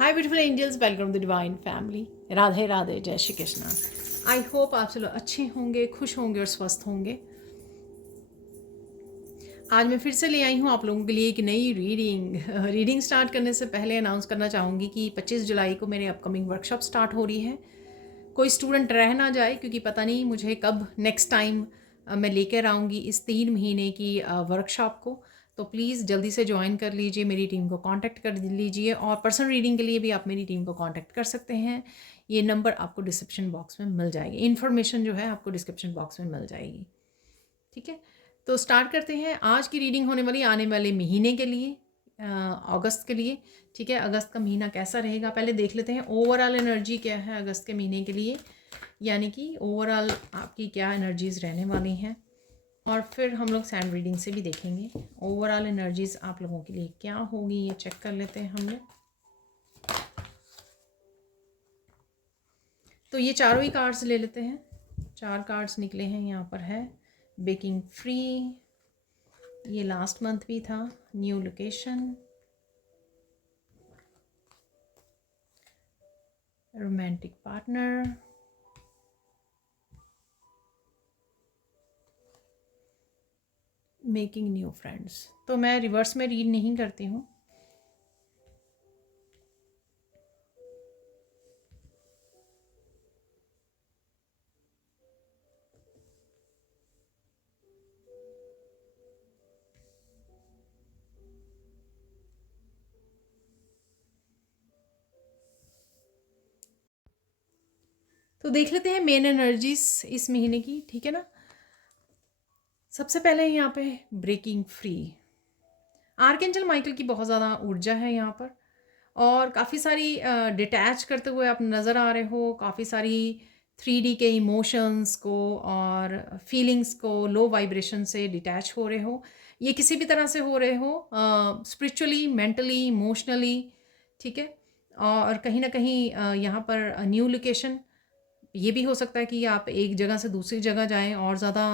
Hi beautiful angels, welcome to divine family. Radhe Radhe, जय Shri Krishna. I hope आप सब लोग अच्छे होंगे, खुश होंगे और स्वस्थ होंगे। आज मैं फिर से ले आई हूँ आप लोगों के लिए एक नई रीडिंग स्टार्ट करने से पहले अनाउंस करना चाहूँगी कि 25 जुलाई को मेरे अपकमिंग वर्कशॉप स्टार्ट हो रही है। कोई स्टूडेंट रह ना जाए, क्योंकि पता नहीं मुझे कब नेक्स्ट टाइम मैं लेकर आऊँगी इस 3 महीने की वर्कशॉप को। तो प्लीज़ जल्दी से ज्वाइन कर लीजिए, मेरी टीम को कांटेक्ट कर लीजिए और पर्सनल रीडिंग के लिए भी आप मेरी टीम को कांटेक्ट कर सकते हैं। ये नंबर आपको डिस्क्रिप्शन बॉक्स में मिल जाएगी, इन्फॉर्मेशन जो है आपको डिस्क्रिप्शन बॉक्स में मिल जाएगी। ठीक है, तो स्टार्ट करते हैं। आज की रीडिंग होने वाली आने वाले महीने के लिए, अगस्त के लिए। ठीक है, अगस्त का महीना कैसा रहेगा पहले देख लेते हैं। ओवरऑल एनर्जी क्या है अगस्त के महीने के लिए, यानी कि ओवरऑल आपकी क्या एनर्जीज़ रहने वाली हैं, और फिर हम लोग सैंड रीडिंग से भी देखेंगे ओवरऑल एनर्जीज़ आप लोगों के लिए क्या होगी। ये चेक कर लेते हैं हम लोग। तो ये चारों ही कार्ड्स ले लेते हैं। 4 कार्ड्स निकले हैं यहाँ पर। है बेकिंग फ्री, ये लास्ट मंथ भी था। New location, romantic partner, making new friends. तो मैं रिवर्स में रीड नहीं करती हूँ। तो देख लेते हैं मेन एनर्जीज इस महीने की। ठीक है ना, सबसे पहले यहाँ पे ब्रेकिंग फ्री। आर्कएंजल माइकल की बहुत ज़्यादा ऊर्जा है यहाँ पर, और काफ़ी सारी डिटैच करते हुए आप नज़र आ रहे हो। काफ़ी सारी 3D के इमोशंस को और फीलिंग्स को, लो वाइब्रेशन से डिटैच हो रहे हो। ये किसी भी तरह से हो रहे हो, स्पिरिचुअली, मेंटली, इमोशनली। ठीक है, और कहीं ना कहीं यहाँ पर न्यू लोकेशन, ये भी हो सकता है कि आप एक जगह से दूसरी जगह जाएं और ज़्यादा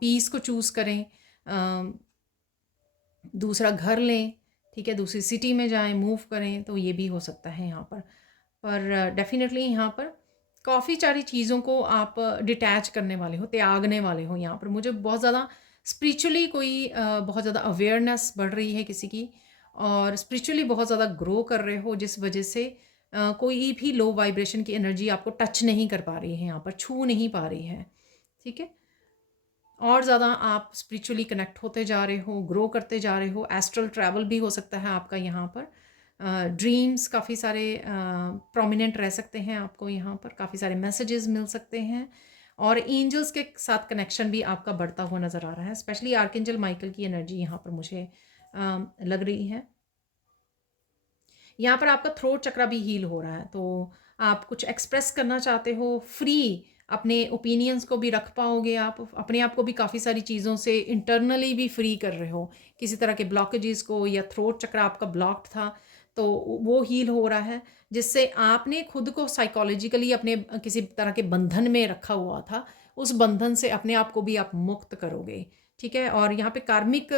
पीस को चूज़ करें, दूसरा घर लें। ठीक है, दूसरी सिटी में जाएं, मूव करें, तो ये भी हो सकता है यहाँ पर डेफिनेटली यहाँ पर काफ़ी सारी चीज़ों को आप डिटैच करने वाले हो, त्यागने वाले हो। यहाँ पर मुझे बहुत ज़्यादा स्पिरिचुअली कोई बहुत ज़्यादा अवेयरनेस बढ़ रही है किसी की, और स्पिरिचुअली बहुत ज़्यादा ग्रो कर रहे हो, जिस वजह से कोई भी लो वाइब्रेशन की एनर्जी आपको टच नहीं कर पा रही है, यहाँ पर छू नहीं पा रही है। ठीक है, और ज़्यादा आप स्पिरिचुअली कनेक्ट होते जा रहे हो, ग्रो करते जा रहे हो। एस्ट्रल ट्रैवल भी हो सकता है आपका यहाँ पर। ड्रीम्स काफ़ी सारे प्रोमिनेंट रह सकते हैं आपको यहाँ पर। काफ़ी सारे मैसेजेस मिल सकते हैं, और एंजल्स के साथ कनेक्शन भी आपका बढ़ता हुआ नज़र आ रहा है। स्पेशली आर्कएंजल माइकल की एनर्जी यहाँ पर मुझे लग रही है। यहाँ पर आपका थ्रोट चक्रा भी हील हो रहा है, तो आप कुछ एक्सप्रेस करना चाहते हो, फ्री अपने ओपिनियंस को भी रख पाओगे। आप अपने आप को भी काफ़ी सारी चीज़ों से इंटरनली भी फ्री कर रहे हो, किसी तरह के ब्लॉकेजेस को, या थ्रोट चक्रा आपका ब्लॉक्ड था तो वो हील हो रहा है, जिससे आपने खुद को साइकोलॉजिकली अपने किसी तरह के बंधन में रखा हुआ था, उस बंधन से अपने आप को भी आप मुक्त करोगे। ठीक है, और यहाँ पे कार्मिक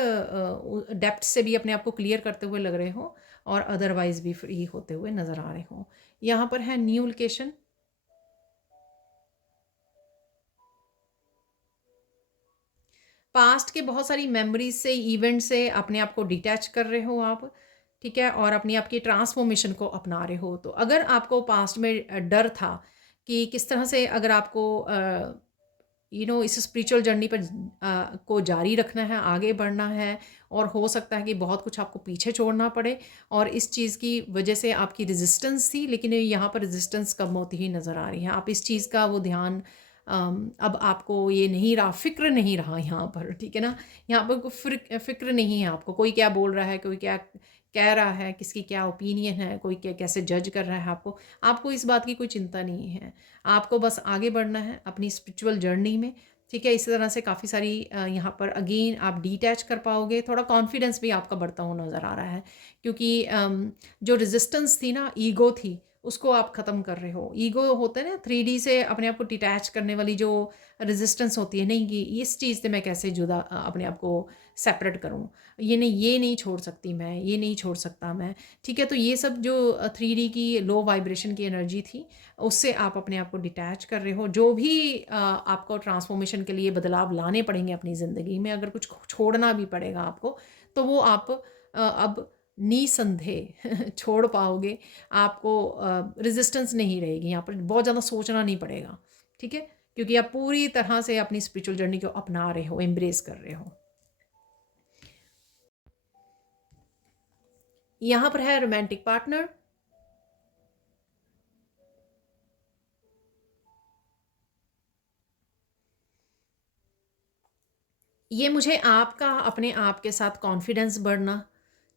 डेप्थ से भी अपने आप को क्लियर करते हुए लग रहे हो, और अदरवाइज भी फ्री होते हुए नज़र आ रहे हो। यहाँ पर है न्यू लोकेशन, पास्ट के बहुत सारी मेमोरीज से, इवेंट से अपने आप को डिटैच कर रहे हो आप। ठीक है, और अपनी आपकी ट्रांसफॉर्मेशन को अपना रहे हो। तो अगर आपको पास्ट में डर था कि किस तरह से अगर आपको इस स्पिरिचुअल जर्नी पर को जारी रखना है, आगे बढ़ना है, और हो सकता है कि बहुत कुछ आपको पीछे छोड़ना पड़े, और इस चीज़ की वजह से आपकी रेजिस्टेंस थी, लेकिन यहाँ पर रेजिस्टेंस कम होती ही नज़र आ रही है। आप इस चीज़ का वो ध्यान, अब आपको ये नहीं रहा, फ़िक्र नहीं रहा यहाँ पर। ठीक है ना, यहाँ पर कोई फ़िक्र नहीं है आपको, कोई क्या बोल रहा है, कोई क्या कह रहा है, किसकी क्या ओपिनियन है, कोई क्या कैसे जज कर रहा है आपको। आपको इस बात की कोई चिंता नहीं है। आपको बस आगे बढ़ना है अपनी स्पिरिचुअल जर्नी में। ठीक है, इसी तरह से काफ़ी सारी यहाँ पर अगेन आप डिटैच कर पाओगे। थोड़ा कॉन्फिडेंस भी आपका बढ़ता हुआ नज़र आ रहा है, क्योंकि जो रेजिस्टेंस थी ना, ईगो थी, उसको आप ख़त्म कर रहे हो। ईगो होता है ना, 3D से अपने आप को डिटैच करने वाली जो रेजिस्टेंस होती है, नहीं कि इस चीज़ से मैं कैसे जुदा अपने आप को सेपरेट करूँ, ये नहीं छोड़ सकती मैं, ये नहीं छोड़ सकता मैं, ठीक है। तो ये सब जो 3D की लो वाइब्रेशन की एनर्जी थी, उससे आप अपने आप को डिटैच कर रहे हो। जो भी आपको ट्रांसफॉर्मेशन के लिए बदलाव लाने पड़ेंगे अपनी ज़िंदगी में, अगर कुछ छोड़ना भी पड़ेगा आपको, तो वो आप अब निसंदेह छोड़ पाओगे। आपको रेजिस्टेंस नहीं रहेगी, यहाँ पर बहुत ज़्यादा सोचना नहीं पड़ेगा, ठीक है, क्योंकि आप पूरी तरह से अपनी स्पिरिचुअल जर्नी को अपना रहे हो, एम्ब्रेस कर रहे हो। यहाँ पर है रोमांटिक पार्टनर। ये मुझे आपका अपने आप के साथ कॉन्फिडेंस बढ़ना,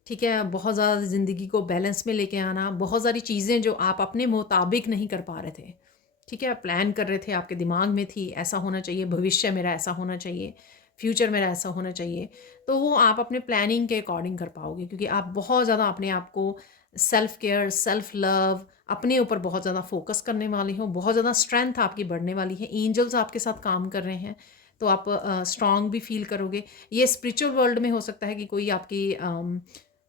ठीक है, बहुत ज़्यादा ज़िंदगी को बैलेंस में लेके आना, बहुत सारी चीज़ें जो आप अपने मुताबिक नहीं कर पा रहे थे, ठीक है, प्लान कर रहे थे, आपके दिमाग में थी ऐसा होना चाहिए, भविष्य मेरा ऐसा होना चाहिए, फ्यूचर मेरा ऐसा होना चाहिए, तो वो आप अपने प्लानिंग के अकॉर्डिंग कर पाओगे, क्योंकि आप बहुत ज़्यादा अपने आप को सेल्फ केयर, सेल्फ लव, अपने ऊपर बहुत ज़्यादा फोकस करने वाले हो, बहुत ज़्यादा स्ट्रेंथ आपकी बढ़ने वाली है, एंजल्स आपके साथ काम कर रहे हैं, तो आप स्ट्रांग भी फील करोगे। ये स्पिरिचुअल वर्ल्ड में हो सकता है कि कोई आपकी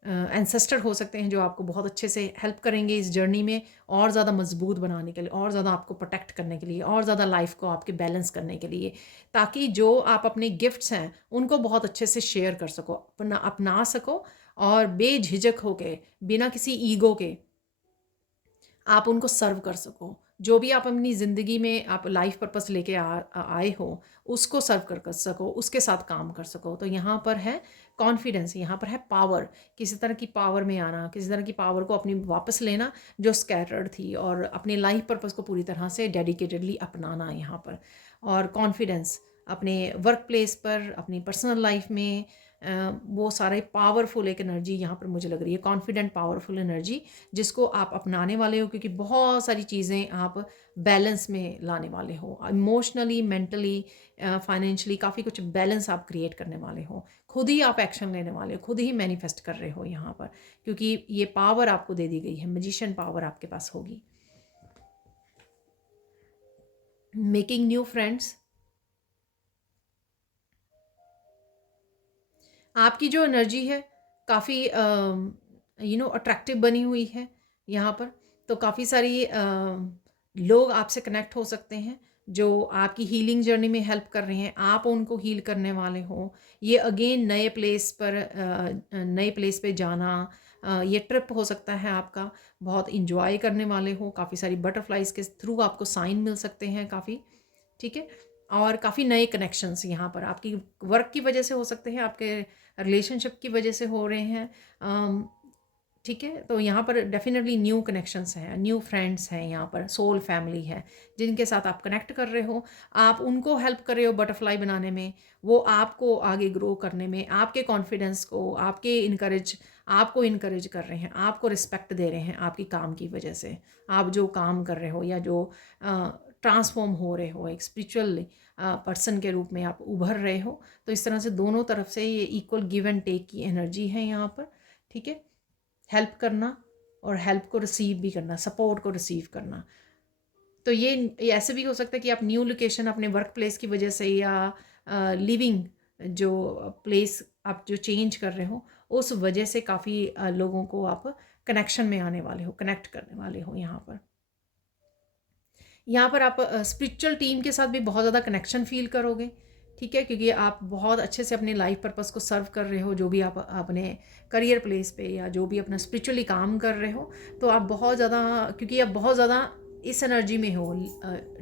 एंसेस्टर हो सकते हैं जो आपको बहुत अच्छे से हेल्प करेंगे इस जर्नी में, और ज़्यादा मजबूत बनाने के लिए, और ज़्यादा आपको प्रोटेक्ट करने के लिए, और ज़्यादा लाइफ को आपके बैलेंस करने के लिए, ताकि जो आप अपने गिफ्ट्स हैं उनको बहुत अच्छे से शेयर कर सको, अपना सको, और बेझिझक होके, बिना किसी ईगो के आप उनको सर्व कर सको। जो भी आप अपनी ज़िंदगी में आप लाइफ पर्पस लेके आए हो, उसको सर्व कर सको, उसके साथ काम कर सको। तो यहाँ पर है कॉन्फिडेंस, यहाँ पर है पावर, किसी तरह की पावर में आना, किसी तरह की पावर को अपनी वापस लेना जो स्कैटर्ड थी, और अपने लाइफ पर्पस को पूरी तरह से डेडिकेटेडली अपनाना यहाँ पर। और कॉन्फिडेंस अपने वर्क प्लेस पर, अपनी पर्सनल लाइफ में, वो सारे पावरफुल एक एनर्जी यहाँ पर मुझे लग रही है, कॉन्फिडेंट पावरफुल एनर्जी, जिसको आप अपनाने वाले हो, क्योंकि बहुत सारी चीज़ें आप बैलेंस में लाने वाले हो, इमोशनली, मेंटली, फाइनेंशियली, काफ़ी कुछ बैलेंस आप क्रिएट करने वाले हो, खुद ही आप एक्शन लेने वाले हो, खुद ही मैनिफेस्ट कर रहे हो यहाँ पर, क्योंकि ये पावर आपको दे दी गई है, मैजिशियन पावर आपके पास होगी। मेकिंग न्यू फ्रेंड्स, आपकी जो एनर्जी है काफ़ी अट्रैक्टिव बनी हुई है यहाँ पर। तो काफ़ी सारी लोग आपसे कनेक्ट हो सकते हैं जो आपकी हीलिंग जर्नी में हेल्प कर रहे हैं, आप उनको हील करने वाले हो। ये अगेन नए प्लेस पे जाना, ये ट्रिप हो सकता है आपका, बहुत इंजॉय करने वाले हो, काफ़ी सारी बटरफ्लाइज के थ्रू आपको साइन मिल सकते हैं काफ़ी, ठीक है। और काफ़ी नए कनेक्शंस यहाँ पर आपकी वर्क की वजह से हो सकते हैं, आपके रिलेशनशिप की वजह से हो रहे हैं, ठीक है। तो यहाँ पर डेफिनेटली न्यू कनेक्शंस हैं, न्यू फ्रेंड्स हैं, यहाँ पर सोल फैमिली है जिनके साथ आप कनेक्ट कर रहे हो, आप उनको हेल्प कर रहे हो बटरफ्लाई बनाने में, वो आपको आगे ग्रो करने में, आपके कॉन्फिडेंस को, आपको इनकरेज कर रहे हैं, आपको रिस्पेक्ट दे रहे हैं आपकी काम की वजह से, आप जो काम कर रहे हो या जो ट्रांसफॉर्म हो रहे हो, एक स्पिरिचुअल पर्सन के रूप में आप उभर रहे हो। तो इस तरह से दोनों तरफ से ये इक्वल गिव एंड टेक की एनर्जी है यहाँ पर, ठीक है। हेल्प करना और हेल्प को रिसीव भी करना, सपोर्ट को रिसीव करना। तो ये ऐसे भी हो सकता है कि आप न्यू लोकेशन अपने वर्क प्लेस की वजह से, या लिविंग जो प्लेस आप जो चेंज कर रहे हो, उस वजह से काफ़ी लोगों को आप कनेक्शन में आने वाले हो, कनेक्ट करने वाले हो यहाँ पर आप स्पिरिचुअल टीम के साथ भी बहुत ज़्यादा कनेक्शन फील करोगे, ठीक है, क्योंकि आप बहुत अच्छे से अपने लाइफ पर्पस को सर्व कर रहे हो, जो भी आप अपने करियर प्लेस पे या जो भी अपना स्पिरिचुअली काम कर रहे हो, तो आप बहुत ज़्यादा, क्योंकि आप बहुत ज़्यादा इस एनर्जी में हो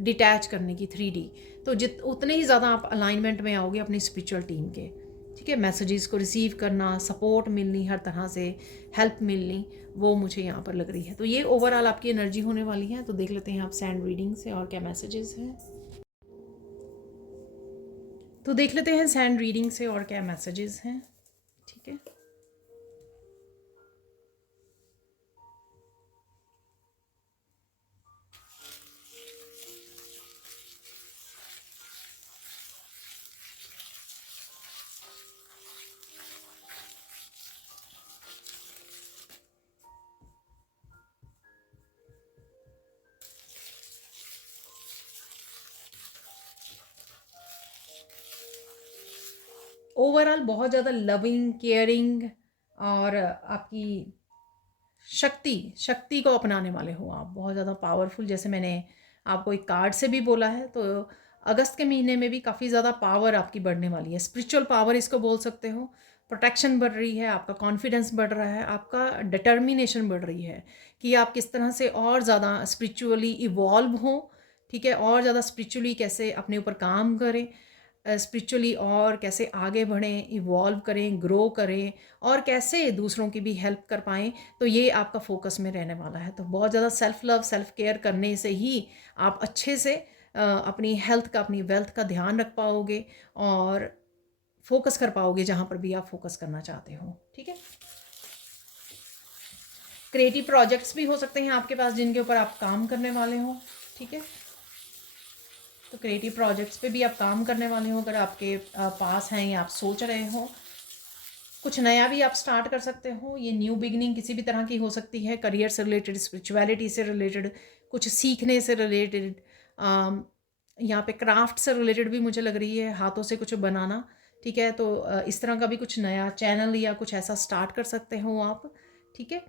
डिटैच करने की, 3D, तो उतने ही ज़्यादा आप अलाइनमेंट में आओगे अपनी स्पिरिचुअल टीम के, ठीक है। मैसेजेस को रिसीव करना, सपोर्ट मिलनी, हर तरह से हेल्प मिलनी, वो मुझे यहाँ पर लग रही है। तो ये ओवरऑल आपकी एनर्जी होने वाली है। तो देख लेते हैं आप सैंड रीडिंग से और क्या मैसेजेस हैं। तो देख लेते हैं सैंड रीडिंग से और क्या मैसेजेस हैं, ठीक है। ओवरऑल बहुत ज़्यादा लविंग, केयरिंग और आपकी शक्ति को अपनाने वाले हो आप, बहुत ज़्यादा पावरफुल। जैसे मैंने आपको एक कार्ड से भी बोला है, तो अगस्त के महीने में भी काफ़ी ज़्यादा पावर आपकी बढ़ने वाली है, स्पिरिचुअल पावर इसको बोल सकते हो। प्रोटेक्शन बढ़ रही है, आपका कॉन्फिडेंस बढ़ रहा है, आपका डिटर्मिनेशन बढ़ रही है कि आप किस तरह से और ज़्यादा स्पिरिचुअली इवॉल्व हो, ठीक है, और ज़्यादा स्पिरिचुअली कैसे अपने ऊपर काम करें, स्पिरिचुअली और कैसे आगे बढ़ें, इवॉल्व करें, ग्रो करें, और कैसे दूसरों की भी हेल्प कर पाएँ। तो ये आपका फोकस में रहने वाला है। तो बहुत ज़्यादा सेल्फ लव, सेल्फ केयर करने से ही आप अच्छे से अपनी हेल्थ का, अपनी वेल्थ का ध्यान रख पाओगे और फोकस कर पाओगे जहाँ पर भी आप फोकस करना चाहते हो, ठीक है। क्रिएटिव प्रोजेक्ट्स भी हो सकते हैं आपके पास जिनके ऊपर आप काम करने वाले हो, ठीक है। तो क्रिएटिव प्रोजेक्ट्स पे भी आप काम करने वाले हो अगर आपके पास हैं या आप सोच रहे हो। कुछ नया भी आप स्टार्ट कर सकते हो। ये न्यू बिगनिंग किसी भी तरह की हो सकती है, करियर से रिलेटेड, स्पिरिचुअलिटी से रिलेटेड, कुछ सीखने से रिलेटेड, यहाँ पे क्राफ्ट से रिलेटेड भी मुझे लग रही है, हाथों से कुछ बनाना, ठीक है। तो इस तरह का भी कुछ नया चैनल या कुछ ऐसा स्टार्ट कर सकते हो आप, ठीक है।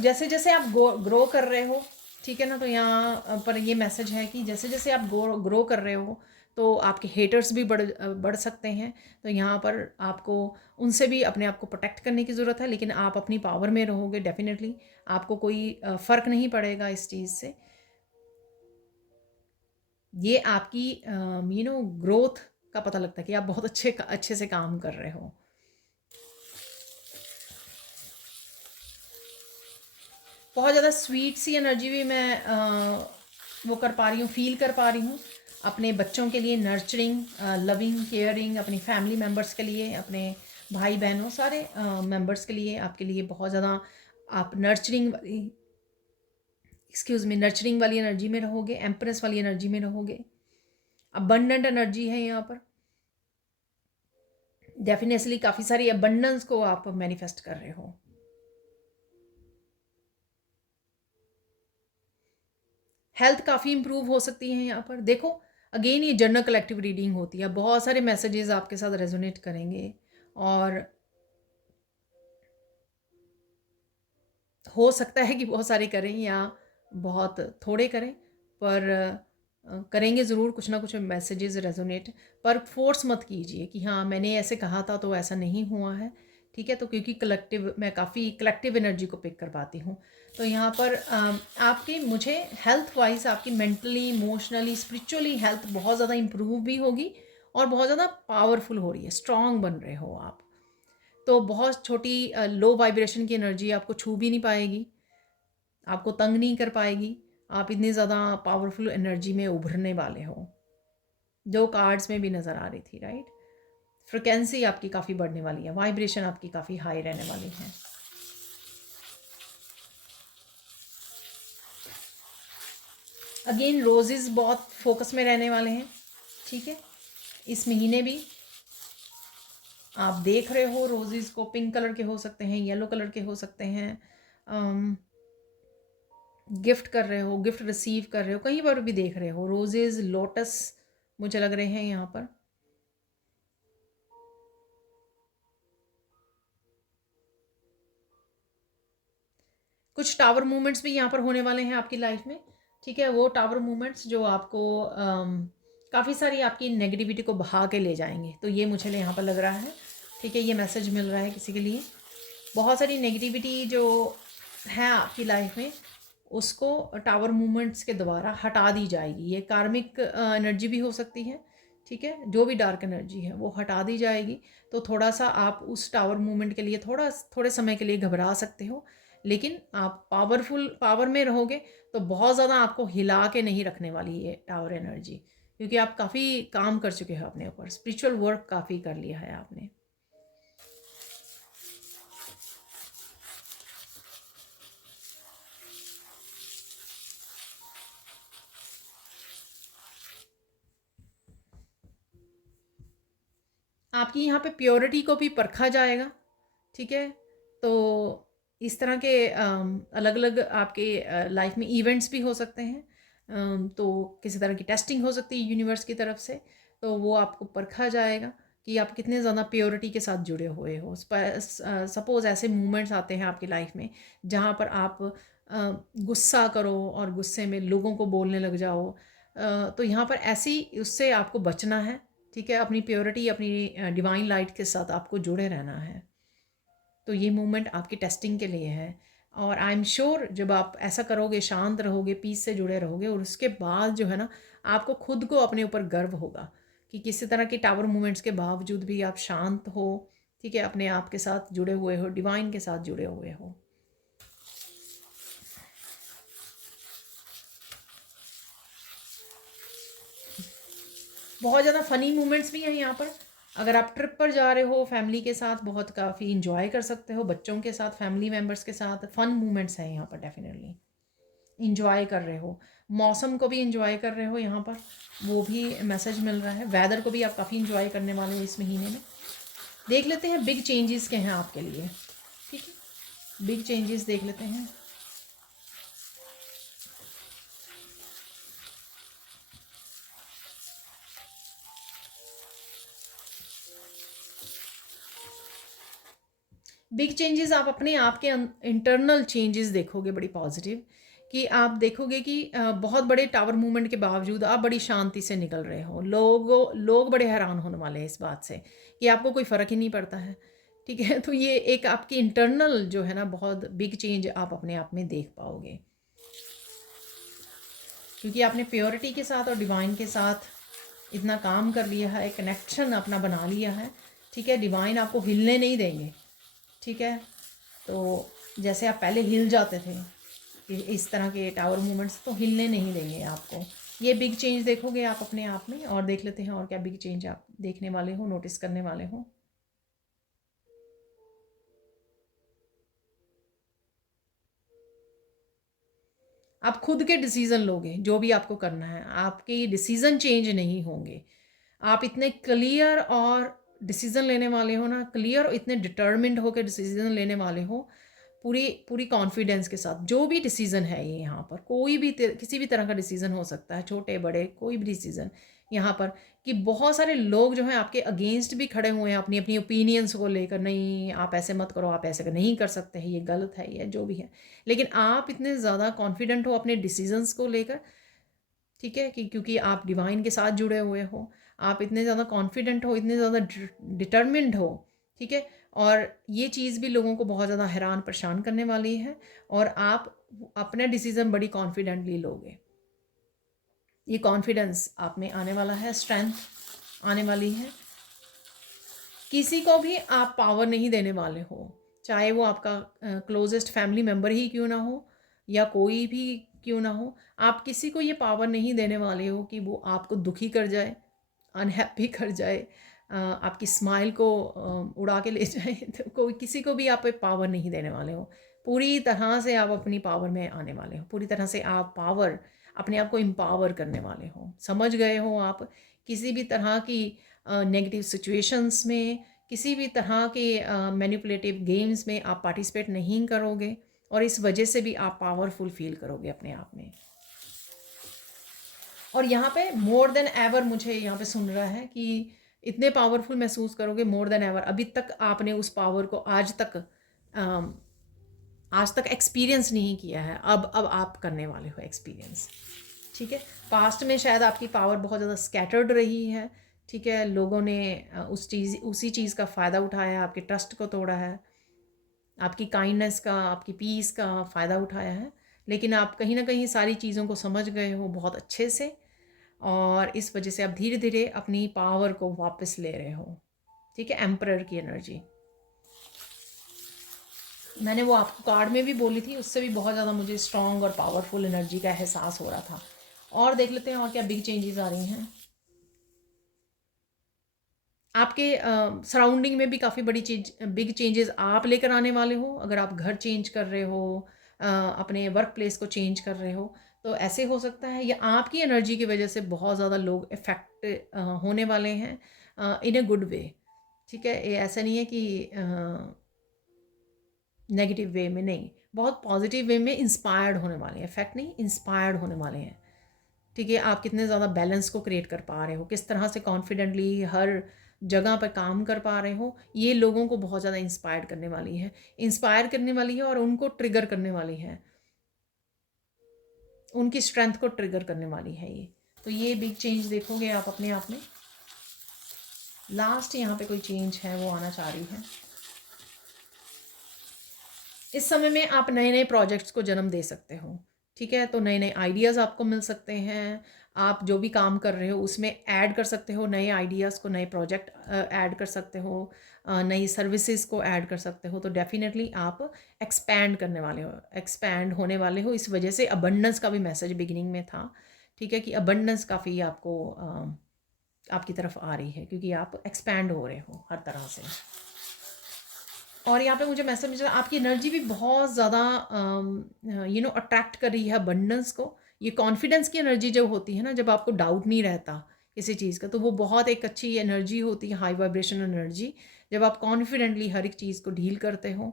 जैसे जैसे आप ग्रो कर रहे हो, ठीक है ना, तो यहाँ पर ये मैसेज है कि जैसे जैसे आप ग्रो कर रहे हो तो आपके हेटर्स भी बढ़ सकते हैं। तो यहाँ पर आपको उनसे भी अपने आप को प्रोटेक्ट करने की ज़रूरत है, लेकिन आप अपनी पावर में रहोगे डेफिनेटली, आपको कोई फ़र्क नहीं पड़ेगा इस चीज़ से। ये आपकी ग्रोथ का पता लगता है कि आप बहुत अच्छे से काम कर रहे हो। बहुत ज़्यादा स्वीट सी एनर्जी भी मैं वो कर पा रही हूँ, फील कर पा रही हूँ अपने बच्चों के लिए, नर्चरिंग, लविंग, केयरिंग, अपनी फैमिली मेम्बर्स के लिए, अपने भाई बहनों, सारे मेम्बर्स के लिए, आपके लिए बहुत ज़्यादा आप नर्चरिंग वाली एनर्जी में रहोगे, एम्प्रेस वाली एनर्जी में रहोगे। अबंडेंट एनर्जी है यहाँ पर, डेफिनेटली काफ़ी सारी अबंडेंस को आप मैनिफेस्ट कर रहे हो। हेल्थ काफ़ी इंप्रूव हो सकती है यहाँ पर। देखो, अगेन ये जनरल कलेक्टिव रीडिंग होती है, बहुत सारे मैसेजेस आपके साथ रेजोनेट करेंगे और हो सकता है कि बहुत सारे करें या बहुत थोड़े करें, पर करेंगे ज़रूर कुछ ना कुछ मैसेजेस रेजोनेट। पर फोर्स मत कीजिए कि हाँ मैंने ऐसे कहा था तो ऐसा नहीं हुआ है, ठीक है। तो क्योंकि कलेक्टिव, मैं काफ़ी कलेक्टिव एनर्जी को पिक कर पाती हूँ। तो यहाँ पर आपकी, मुझे हेल्थ वाइज आपकी मेंटली, इमोशनली, स्पिरिचुअली हेल्थ बहुत ज़्यादा इम्प्रूव भी होगी और बहुत ज़्यादा पावरफुल हो रही है, स्ट्रॉन्ग बन रहे हो आप। तो बहुत छोटी लो वाइब्रेशन की एनर्जी आपको छू भी नहीं पाएगी, आपको तंग नहीं कर पाएगी। आप इतनी ज़्यादा पावरफुल एनर्जी में उभरने वाले हो, जो कार्ड्स में भी नज़र आ रही थी, राइट। फ्रिक्वेंसी आपकी काफ़ी बढ़ने वाली है, वाइब्रेशन आपकी काफ़ी हाई रहने वाली है। अगेन रोजेज़ बहुत फोकस में रहने वाले हैं, ठीक है। इस महीने भी आप देख रहे हो रोजेज़ को, पिंक कलर के हो सकते हैं, येलो कलर के हो सकते हैं, गिफ्ट कर रहे हो, गिफ्ट रिसीव कर रहे हो, कहीं पर भी देख रहे हो रोजेज़, लोटस मुझे लग रहे हैं यहाँ पर। कुछ टावर मूवमेंट्स भी यहाँ पर होने वाले हैं आपकी लाइफ में, ठीक है। वो टावर मूवमेंट्स जो आपको काफ़ी सारी आपकी नेगेटिविटी को बहा के ले जाएंगे, तो ये मुझे यहाँ पर लग रहा है, ठीक है। ये मैसेज मिल रहा है किसी के लिए, बहुत सारी नेगेटिविटी जो है आपकी लाइफ में उसको टावर मूवमेंट्स के द्वारा हटा दी जाएगी। ये कार्मिक एनर्जी भी हो सकती है, ठीक है। जो भी डार्क एनर्जी है वो हटा दी जाएगी। तो थोड़ा सा आप उस टावर मूवमेंट के लिए थोड़े समय के लिए घबरा सकते हो, लेकिन आप पावर में रहोगे तो बहुत ज़्यादा आपको हिला के नहीं रखने वाली ये टावर एनर्जी, क्योंकि आप काफ़ी काम कर चुके हो अपने ऊपर, स्पिरिचुअल वर्क काफ़ी कर लिया है आपने। आपकी यहाँ पे प्योरिटी को भी परखा जाएगा, ठीक है। तो इस तरह के अलग अलग आपके लाइफ में इवेंट्स भी हो सकते हैं। तो किसी तरह की टेस्टिंग हो सकती है यूनिवर्स की तरफ से, तो वो आपको परखा जाएगा कि आप कितने ज़्यादा प्योरिटी के साथ जुड़े हुए हो। सपोज़ ऐसे मोमेंट्स आते हैं आपकी लाइफ में जहाँ पर आप गुस्सा करो और गुस्से में लोगों को बोलने लग जाओ, तो यहाँ पर ऐसी उससे आपको बचना है। ठीक है, अपनी प्योरिटी, अपनी डिवाइन लाइट के साथ आपको जुड़े रहना है। तो ये मूवमेंट आपकी टेस्टिंग के लिए है। और आई एम श्योर जब आप ऐसा करोगे, शांत रहोगे, पीस से जुड़े रहोगे, और उसके बाद जो है ना, आपको खुद को अपने ऊपर गर्व होगा कि किसी तरह की टावर मूवमेंट्स के बावजूद भी आप शांत हो। ठीक है, अपने आप के साथ जुड़े हुए हो, डिवाइन के साथ जुड़े हुए हो। बहुत ज़्यादा फ़नी मोमेंट्स भी हैं यहाँ पर। अगर आप ट्रिप पर जा रहे हो फैमिली के साथ, बहुत काफ़ी इंजॉय कर सकते हो बच्चों के साथ, फैमिली मेम्बर्स के साथ। फ़न मोमेंट्स हैं यहाँ पर, डेफिनेटली इंजॉय कर रहे हो, मौसम को भी इंजॉय कर रहे हो यहाँ पर, वो भी मैसेज मिल रहा है। वेदर को भी आप काफ़ी इंजॉय करने वाले हो इस महीने में। देख लेते हैं बिग चेंजेस के हैं आपके लिए। ठीक है, बिग चेंजेस देख लेते हैं। बिग चेंजेस आप अपने आप के इंटरनल चेंजेस देखोगे, बड़ी पॉजिटिव, कि आप देखोगे कि बहुत बड़े टावर मूवमेंट के बावजूद आप बड़ी शांति से निकल रहे हो। लोग बड़े हैरान होने वाले हैं इस बात से कि आपको कोई फ़र्क ही नहीं पड़ता है। ठीक है, तो ये एक आपकी इंटरनल जो है ना, बहुत बिग चेंज आप अपने आप में देख पाओगे, क्योंकि आपने प्योरिटी के साथ और डिवाइन के साथ इतना काम कर लिया है, कनेक्शन अपना बना लिया है। ठीक है, डिवाइन आपको हिलने नहीं देंगे। ठीक है, तो जैसे आप पहले हिल जाते थे इस तरह के टावर मूवमेंट्स, तो हिलने नहीं देंगे आपको। ये बिग चेंज देखोगे आप अपने आप में। और देख लेते हैं और क्या बिग चेंज आप देखने वाले हो, नोटिस करने वाले हो। आप खुद के डिसीज़न लोगे, जो भी आपको करना है, आपके डिसीज़न चेंज नहीं होंगे। आप इतने क्लियर और डिसीज़न लेने वाले हो ना, क्लियर और इतने डिटर्मिन्ड होकर डिसीज़न लेने वाले हो, पूरी पूरी कॉन्फिडेंस के साथ। जो भी डिसीज़न है ये यहाँ पर, कोई भी किसी भी तरह का डिसीज़न हो सकता है, छोटे बड़े कोई भी डिसीज़न यहाँ पर, कि बहुत सारे लोग जो हैं आपके अगेंस्ट भी खड़े हुए हैं अपनी अपनी ओपिनियंस को लेकर। नहीं, आप ऐसे मत करो, आप ऐसे नहीं कर सकते हैं, ये गलत है, ये जो भी है। लेकिन आप इतने ज़्यादा कॉन्फिडेंट हो अपने डिसीजंस को लेकर। ठीक है, कि क्योंकि आप डिवाइन के साथ जुड़े हुए हो, आप इतने ज़्यादा कॉन्फिडेंट हो, इतने ज़्यादा डिटर्मिन्ड हो। ठीक है, और ये चीज़ भी लोगों को बहुत ज़्यादा हैरान परेशान करने वाली है, और आप अपना डिसीज़न बड़ी कॉन्फिडेंटली लोगे। ये कॉन्फिडेंस आप में आने वाला है, स्ट्रेंथ आने वाली है। किसी को भी आप पावर नहीं देने वाले हो, चाहे वो आपका क्लोजेस्ट फैमिली मेम्बर ही क्यों ना हो, या कोई भी क्यों ना हो। आप किसी को ये पावर नहीं देने वाले हो कि वो आपको दुखी कर जाए, अनहैप्पी कर जाए, आपकी स्माइल को उड़ा के ले जाए। तो कोई किसी को भी आप पावर नहीं देने वाले हो। पूरी तरह से आप अपनी पावर में आने वाले हो, पूरी तरह से आप पावर, अपने आप को एम्पावर करने वाले हो। समझ गए हो आप, किसी भी तरह की नेगेटिव सिचुएशंस में, किसी भी तरह के मैनिपुलेटिव गेम्स में आप पार्टिसिपेट नहीं करोगे, और इस वजह से भी आप पावरफुल फील करोगे अपने आप में। और यहाँ पे मोर देन एवर मुझे यहाँ पे सुन रहा है कि इतने पावरफुल महसूस करोगे, मोर देन एवर। अभी तक आपने उस पावर को आज तक एक्सपीरियंस नहीं किया है, अब आप करने वाले हो एक्सपीरियंस। ठीक है, पास्ट में शायद आपकी पावर बहुत ज़्यादा स्कैटर्ड रही है। ठीक है, लोगों ने उसी चीज़ का फ़ायदा उठाया, आपके ट्रस्ट को तोड़ा है, आपकी काइंडनेस का, आपकी पीस का फ़ायदा उठाया है। लेकिन आप कहीं ना कहीं सारी चीज़ों को समझ गए हो बहुत अच्छे से, और इस वजह से आप धीरे धीरे अपनी पावर को वापस ले रहे हो। ठीक है, एम्परर की एनर्जी मैंने वो आपको कार्ड में भी बोली थी, उससे भी बहुत ज़्यादा मुझे स्ट्रॉन्ग और पावरफुल एनर्जी का एहसास हो रहा था। और देख लेते हैं और क्या बिग चेंजेस आ रही हैं आपके सराउंडिंग में भी। काफ़ी बड़ी चीज, बिग चेंजेस आप लेकर आने वाले हो। अगर आप घर चेंज कर रहे हो, अपने वर्क प्लेस को चेंज कर रहे हो, तो ऐसे हो सकता है, या आपकी एनर्जी की वजह से बहुत ज़्यादा लोग इफ़ेक्ट होने वाले हैं इन अ गुड वे। ठीक है, ये ऐसा नहीं है कि नेगेटिव वे में नहीं, बहुत पॉजिटिव वे में इंस्पायर्ड होने वाले हैं, इफेक्ट नहीं, इंस्पायर्ड होने वाले हैं। ठीक है, आप कितने ज़्यादा बैलेंस को क्रिएट कर पा रहे हो, किस तरह से कॉन्फिडेंटली हर जगह पर काम कर पा रहे हो, ये लोगों को बहुत ज़्यादा इंस्पायर करने वाली है, इंस्पायर करने वाली है और उनको ट्रिगर करने वाली है, उनकी स्ट्रेंथ को ट्रिगर करने वाली है ये। तो ये बिग चेंज देखोगे आप अपने आप में। लास्ट यहाँ पे कोई चेंज है वो आना चाह रही है। इस समय में आप नए नए प्रोजेक्ट्स को जन्म दे सकते हो। ठीक है, तो नए नए आइडियाज़ आपको मिल सकते हैं। आप जो भी काम कर रहे हो उसमें ऐड कर सकते हो नए आइडियाज़ को, नए प्रोजेक्ट ऐड कर सकते हो, नई सर्विसेज को ऐड कर सकते हो। तो डेफिनेटली आप एक्सपैंड करने वाले हो, एक्सपैंड होने वाले हो। इस वजह से अबंडेंस का भी मैसेज बिगिनिंग में था। ठीक है, कि अबंडेंस काफ़ी आपको आपकी तरफ आ रही है, क्योंकि आप एक्सपैंड हो रहे हो हर तरह से। और यहाँ पे मुझे मैसेज मिल रहा है आपकी एनर्जी भी बहुत ज़्यादा अट्रैक्ट कर रही है अबंडेंस को। ये कॉन्फिडेंस की एनर्जी जो होती है ना, जब आपको डाउट नहीं रहता किसी चीज़ का, तो वो बहुत एक अच्छी एनर्जी होती है, हाई वाइब्रेशन एनर्जी, जब आप कॉन्फिडेंटली हर एक चीज़ को डील करते हो।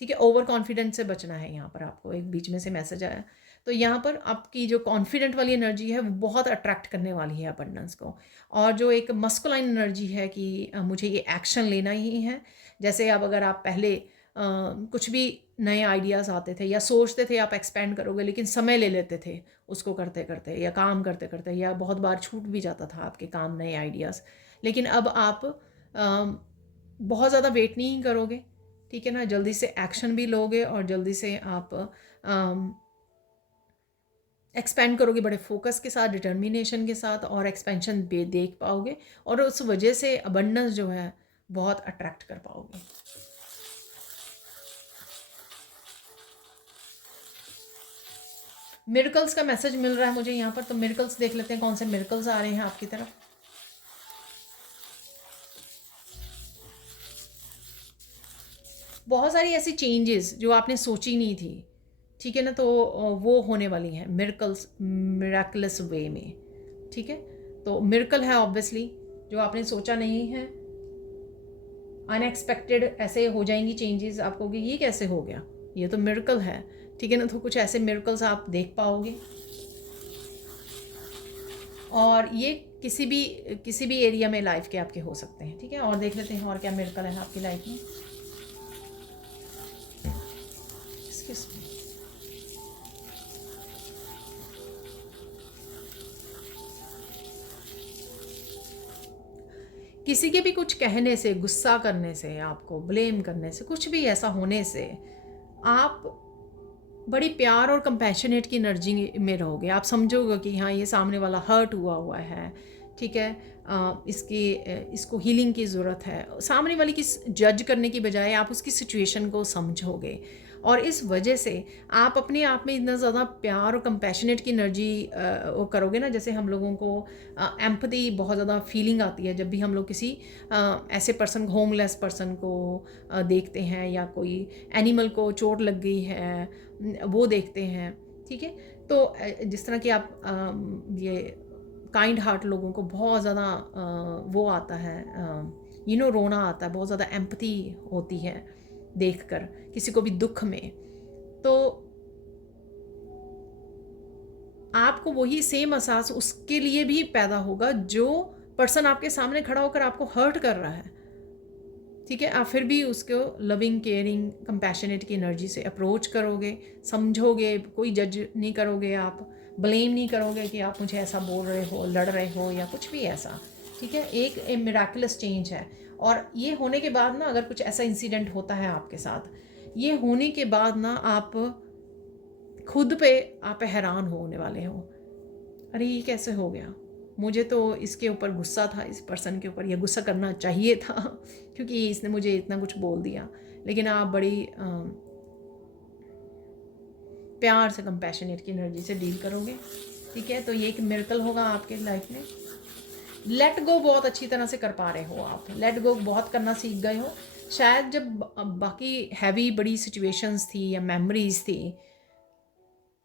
ठीक है, ओवर कॉन्फिडेंस से बचना है। यहाँ पर आपको एक बीच में से मैसेज आया, तो यहाँ पर आपकी जो कॉन्फिडेंट वाली एनर्जी है वो बहुत अट्रैक्ट करने वाली है अबंडेंस को। और जो एक मस्कुलाइन एनर्जी है कि मुझे ये एक्शन लेना ही है, जैसे अब अगर आप पहले कुछ भी नए आइडियाज़ आते थे या सोचते थे आप एक्सपेंड करोगे, लेकिन समय ले लेते थे उसको करते करते या काम करते करते, या बहुत बार छूट भी जाता था आपके काम, नए आइडियाज़। लेकिन अब आप बहुत ज़्यादा वेट नहीं करोगे। ठीक है ना, जल्दी से एक्शन भी लोगे और जल्दी से आप एक्सपेंड करोगे बड़े फोकस के साथ, डिटर्मिनेशन के साथ, और एक्सपेंशन देख पाओगे और उस वजह से अबंडेंस जो है बहुत अट्रैक्ट कर पाओगे। मिरेकल्स का मैसेज मिल रहा है मुझे यहाँ पर, तो मिरेकल्स देख लेते हैं कौन से मिरेकल्स आ रहे हैं आपकी तरफ। बहुत सारी ऐसी चेंजेस जो आपने सोची नहीं थी, ठीक है ना, तो वो होने वाली हैं मिरेकल्स, मिराकुलस वे में। ठीक है, तो मिरेकल है ऑब्वियसली, जो आपने सोचा नहीं है, अनएक्सपेक्टेड ऐसे हो जाएंगी चेंजेस, आपको कि ये कैसे हो गया, ये तो मिरेकल है। ठीक है ना, तो कुछ ऐसे मिरेकल्स आप देख पाओगे, और ये किसी भी एरिया में लाइफ के आपके हो सकते हैं। ठीक है, और देख लेते हैं और क्या मिरेकल है आपकी लाइफ में। किसी के भी कुछ कहने से, गुस्सा करने से, आपको ब्लेम करने से, कुछ भी ऐसा होने से आप बड़ी प्यार और कंपैशनेट की एनर्जी में रहोगे। आप समझोगे कि हाँ, ये सामने वाला हर्ट हुआ है। ठीक है, इसको हीलिंग की ज़रूरत है। सामने वाले की जज करने की बजाय आप उसकी सिचुएशन को समझोगे, और इस वजह से आप अपने आप में इतना ज़्यादा प्यार और कंपैशनेट की एनर्जी वो करोगे ना। जैसे हम लोगों को एम्पैथी बहुत ज़्यादा फीलिंग आती है जब भी हम लोग किसी ऐसे पर्सन, होमलेस पर्सन को देखते हैं, या कोई एनिमल को चोट लग गई है वो देखते हैं। ठीक है, तो जिस तरह कि आप ये काइंड हार्ट लोगों को बहुत ज़्यादा वो आता है, रोना आता है, बहुत ज़्यादा एम्पैथी होती है देखकर किसी को भी दुख में। तो आपको वही सेम एहसास उसके लिए भी पैदा होगा जो पर्सन आपके सामने खड़ा होकर आपको हर्ट कर रहा है। ठीक है, आप फिर भी उसको लविंग, केयरिंग, कंपैशनेट की एनर्जी से अप्रोच करोगे, समझोगे, कोई जज नहीं करोगे, आप ब्लेम नहीं करोगे कि आप मुझे ऐसा बोल रहे हो, लड़ रहे हो, या कुछ भी ऐसा। ठीक है, एक मिराकुलस चेंज है। और ये होने के बाद ना, अगर कुछ ऐसा इंसिडेंट होता है आपके साथ, ये होने के बाद ना आप खुद पे आप हैरान होने वाले हो, अरे ये कैसे हो गया, मुझे तो इसके ऊपर गुस्सा था, इस पर्सन के ऊपर, या गुस्सा करना चाहिए था क्योंकि इसने मुझे इतना कुछ बोल दिया। लेकिन आप बड़ी प्यार से, कंपैशनेट की एनर्जी से डील करोगे। ठीक है, तो ये एक मिरेकल होगा आपके लाइफ में। लेट गो बहुत अच्छी तरह से कर पा रहे हो आप, लेट गो बहुत करना सीख गए हो। शायद जब बाकी हैवी बड़ी सिचुएशंस थी या मेमोरीज थी,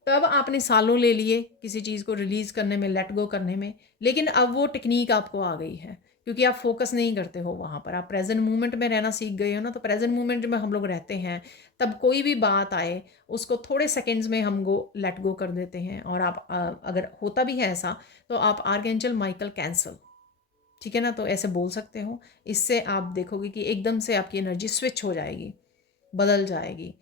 तब आपने सालों ले लिए किसी चीज़ को रिलीज़ करने में, लेट गो करने में, लेकिन अब वो टेक्निक आपको आ गई है क्योंकि आप फोकस नहीं करते हो वहाँ पर, आप प्रेजेंट मोमेंट में रहना सीख गए हो ना। तो प्रेजेंट मोमेंट में हम लोग रहते हैं, तब कोई भी बात आए उसको थोड़े सेकंड्स में हम लेट गो कर देते हैं। और आप अगर होता भी है ऐसा, तो आप आर्कएंजल माइकल कैंसल, ठीक है ना, तो ऐसे बोल सकते हो। इससे आप देखोगे कि एकदम से आपकी एनर्जी स्विच हो जाएगी, बदल जाएगी,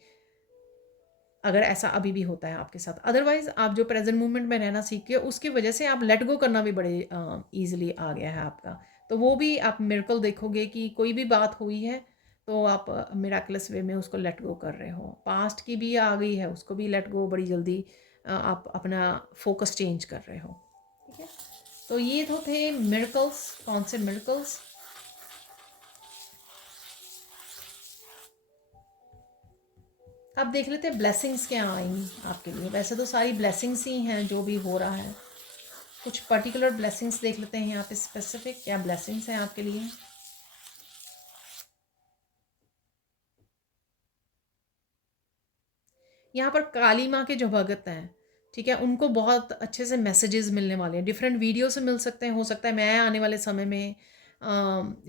अगर ऐसा अभी भी होता है आपके साथ। अदरवाइज आप जो प्रेजेंट मोमेंट में रहना सीख के, उसकी वजह से आप लेट गो करना भी बड़े ईजिली आ गया है आपका। तो वो भी आप मिरेकल देखोगे कि कोई भी बात हुई है तो आप मिराकुलस वे में उसको लेट गो कर रहे हो। पास्ट की भी आ गई है, उसको भी लेट गो बड़ी जल्दी, आप अपना फोकस चेंज कर रहे हो, ठीक है। तो ये तो थे मिरेकल्स। कौन से मिरेकल्स? अब देख लेते हैं ब्लेसिंग्स क्या आएंगी आपके लिए। वैसे तो सारी ब्लेसिंग्स ही हैं जो भी हो रहा है, कुछ पर्टिकुलर ब्लेसिंग्स देख लेते हैं यहाँ पे, स्पेसिफिक क्या ब्लेसिंग्स हैं आपके लिए। यहाँ पर काली माँ के जो भगत हैं, ठीक है, उनको बहुत अच्छे से मैसेजेस मिलने वाले हैं, डिफरेंट वीडियो से मिल सकते हैं। हो सकता है मैं आने वाले समय में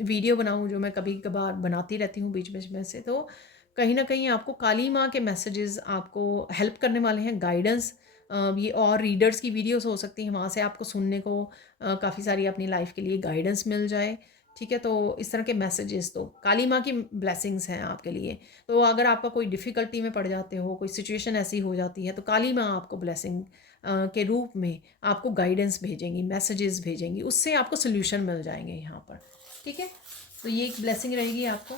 वीडियो बनाऊँ, जो मैं कभी कभार बनाती रहती हूँ बीच बीच में से। तो कहीं ना कहीं आपको काली माँ के मैसेजेस आपको हेल्प करने वाले हैं, गाइडेंस। ये और रीडर्स की वीडियोस हो सकती हैं, वहाँ से आपको सुनने को काफ़ी सारी अपनी लाइफ के लिए गाइडेंस मिल जाए, ठीक है। तो इस तरह के मैसेजेस तो काली माँ की ब्लेसिंग्स हैं आपके लिए। तो अगर आपका कोई डिफ़िकल्टी में पड़ जाते हो, कोई सिचुएशन ऐसी हो जाती है, तो काली माँ आपको ब्लेसिंग के रूप में आपको गाइडेंस भेजेंगी, मैसेजेस भेजेंगी, उससे आपको सोल्यूशन मिल जाएंगे यहाँ पर, ठीक है। तो ये एक ब्लेसिंग रहेगी आपको।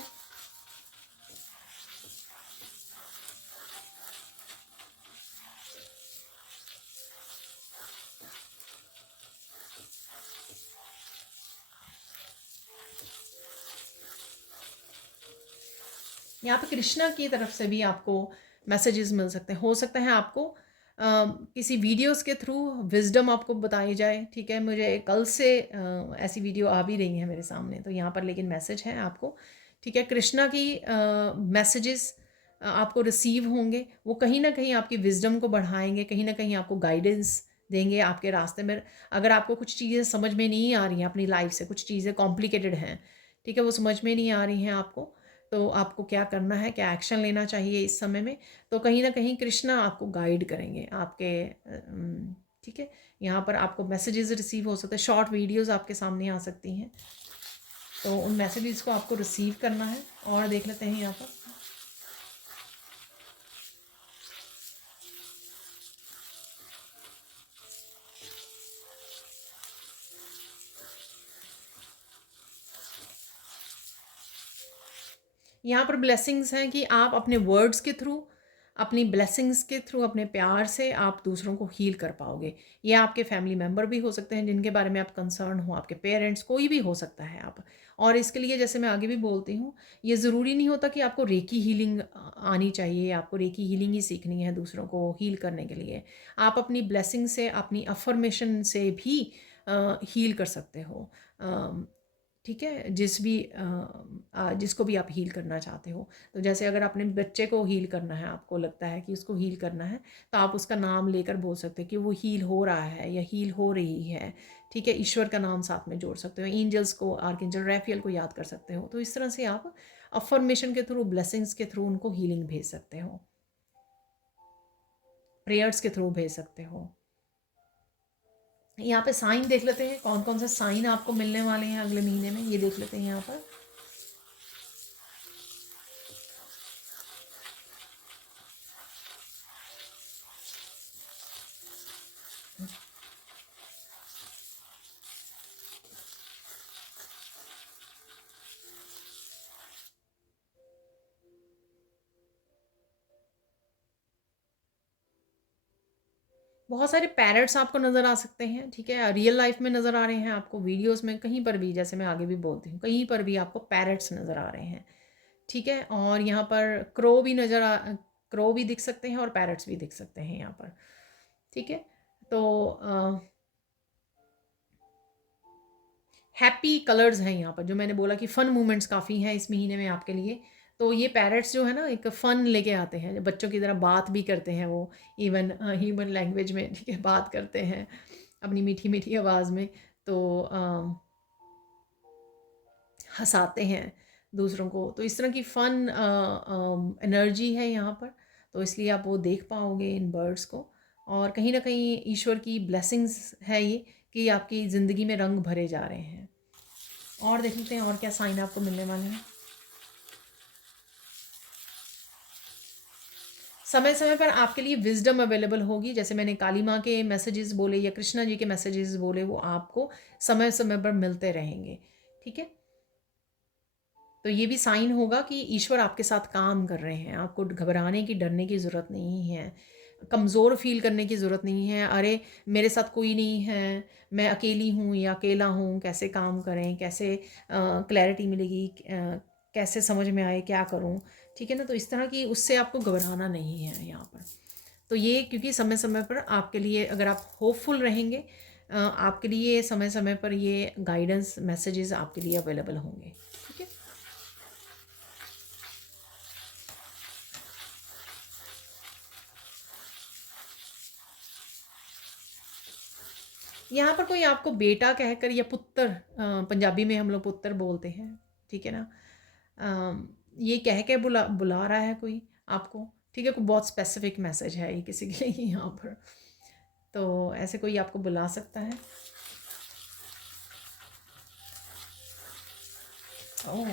यहाँ पे कृष्णा की तरफ से भी आपको मैसेजेस मिल सकते हैं। हो सकता है आपको किसी वीडियोस के थ्रू विजडम आपको बताई जाए, ठीक है। मुझे कल से ऐसी वीडियो आ भी रही है मेरे सामने, तो यहाँ पर लेकिन मैसेज है आपको, ठीक है। कृष्णा की मैसेजेस आपको रिसीव होंगे, वो कहीं ना कहीं आपकी विजडम को बढ़ाएंगे, कहीं ना कहीं आपको गाइडेंस देंगे आपके रास्ते में। अगर आपको कुछ चीज़ें समझ में नहीं आ रही हैं अपनी लाइफ से, कुछ चीज़ें कॉम्प्लिकेटेड हैं, ठीक है, वो समझ में नहीं आ रही हैं आपको, तो आपको क्या करना है, क्या एक्शन लेना चाहिए इस समय में, तो कहीं ना कहीं कृष्णा आपको गाइड करेंगे आपके, ठीक है। यहाँ पर आपको मैसेजेस रिसीव हो सकते हैं, शॉर्ट वीडियोस आपके सामने आ सकती हैं, तो उन मैसेजेस को आपको रिसीव करना है। और देख लेते हैं यहाँ पर, यहाँ पर ब्लेसिंग्स हैं कि आप अपने वर्ड्स के थ्रू, अपनी ब्लेसिंग्स के थ्रू, अपने प्यार से आप दूसरों को हील कर पाओगे। ये आपके फैमिली मेम्बर भी हो सकते हैं जिनके बारे में आप कंसर्न हो, आपके पेरेंट्स, कोई भी हो सकता है आप। और इसके लिए जैसे मैं आगे भी बोलती हूँ, ये ज़रूरी नहीं होता कि आपको रेकी हीलिंग आनी चाहिए, आपको रेकी हीलिंग ही सीखनी है दूसरों को हील करने के लिए। आप अपनी ब्लेसिंग से, अपनी अफर्मेशन से भी हील कर सकते हो, ठीक है। जिसको भी आप हील करना चाहते हो। तो जैसे अगर अपने बच्चे को हील करना है, आपको लगता है कि उसको हील करना है, तो आप उसका नाम लेकर बोल सकते हो कि वो हील हो रहा है या हील हो रही है, ठीक है। ईश्वर का नाम साथ में जोड़ सकते हो, एंजल्स को, आर्कएंजल रैफियल को याद कर सकते हो। तो इस तरह से आप अफर्मेशन के थ्रू, ब्लेसिंग्स के थ्रू उनको हीलिंग भेज सकते हो, प्रेयर्स के थ्रू भेज सकते हो। यहाँ पे साइन देख लेते हैं, कौन कौन से साइन आपको मिलने वाले हैं अगले महीने में, ये देख लेते हैं यहाँ पर। बहुत सारे पैरट्स आपको नज़र आ सकते हैं, ठीक है। रियल लाइफ में नज़र आ रहे हैं आपको, वीडियोस में, कहीं पर भी, जैसे मैं आगे भी बोलती हूँ, कहीं पर भी आपको पैरट्स नज़र आ रहे हैं, ठीक है। और यहाँ पर क्रो भी दिख सकते हैं और पैरट्स भी दिख सकते हैं यहाँ पर, ठीक है। तो हैप्पी कलर्स हैं यहाँ पर, जो मैंने बोला कि फ़न मोमेंट्स काफ़ी हैं इस महीने में आपके लिए। तो ये पैरट्स जो है ना, एक फ़न लेके आते हैं, बच्चों की तरह बात भी करते हैं वो, इवन ह्यूमन लैंग्वेज में, ठीक है, बात करते हैं अपनी मीठी मीठी आवाज़ में। तो हँसाते हैं दूसरों को, तो इस तरह की फ़न एनर्जी है यहाँ पर, तो इसलिए आप वो देख पाओगे इन बर्ड्स को। और कहीं न कहीं ईश्वर की ब्लेसिंग्स है ये कि आपकी ज़िंदगी में रंग भरे जा रहे हैं। और देख लेते हैं और क्या साइन आपको मिलने वाले हैं। समय समय पर आपके लिए विजडम अवेलेबल होगी, जैसे मैंने काली माँ के मैसेजेस बोले या कृष्णा जी के मैसेजेस बोले, वो आपको समय समय पर मिलते रहेंगे। ठीक है, तो ये भी साइन होगा कि ईश्वर आपके साथ काम कर रहे हैं। आपको घबराने की, डरने की ज़रूरत नहीं है, कमज़ोर फील करने की ज़रूरत नहीं है। अरे मेरे साथ कोई नहीं है, मैं अकेली हूँ या अकेला हूँ, कैसे काम करें, कैसे क्लैरिटी मिलेगी, कैसे समझ में आए क्या करूँ। ठीक है ना, तो इस तरह की उससे आपको घबराना नहीं है यहाँ पर। तो ये क्योंकि समय समय पर आपके लिए, अगर आप होपफुल रहेंगे, आपके लिए समय समय पर ये गाइडेंस मैसेजेस आपके लिए अवेलेबल होंगे। ठीक है, यहाँ पर कोई आपको बेटा कहकर या पुत्र, पंजाबी में हम लोग पुत्र बोलते हैं, ठीक है ना, ये कह के बुला बुला रहा है कोई आपको। ठीक है, कोई बहुत स्पेसिफिक मैसेज है ये किसी के लिए यहाँ पर, तो ऐसे कोई आपको बुला सकता है। ओह,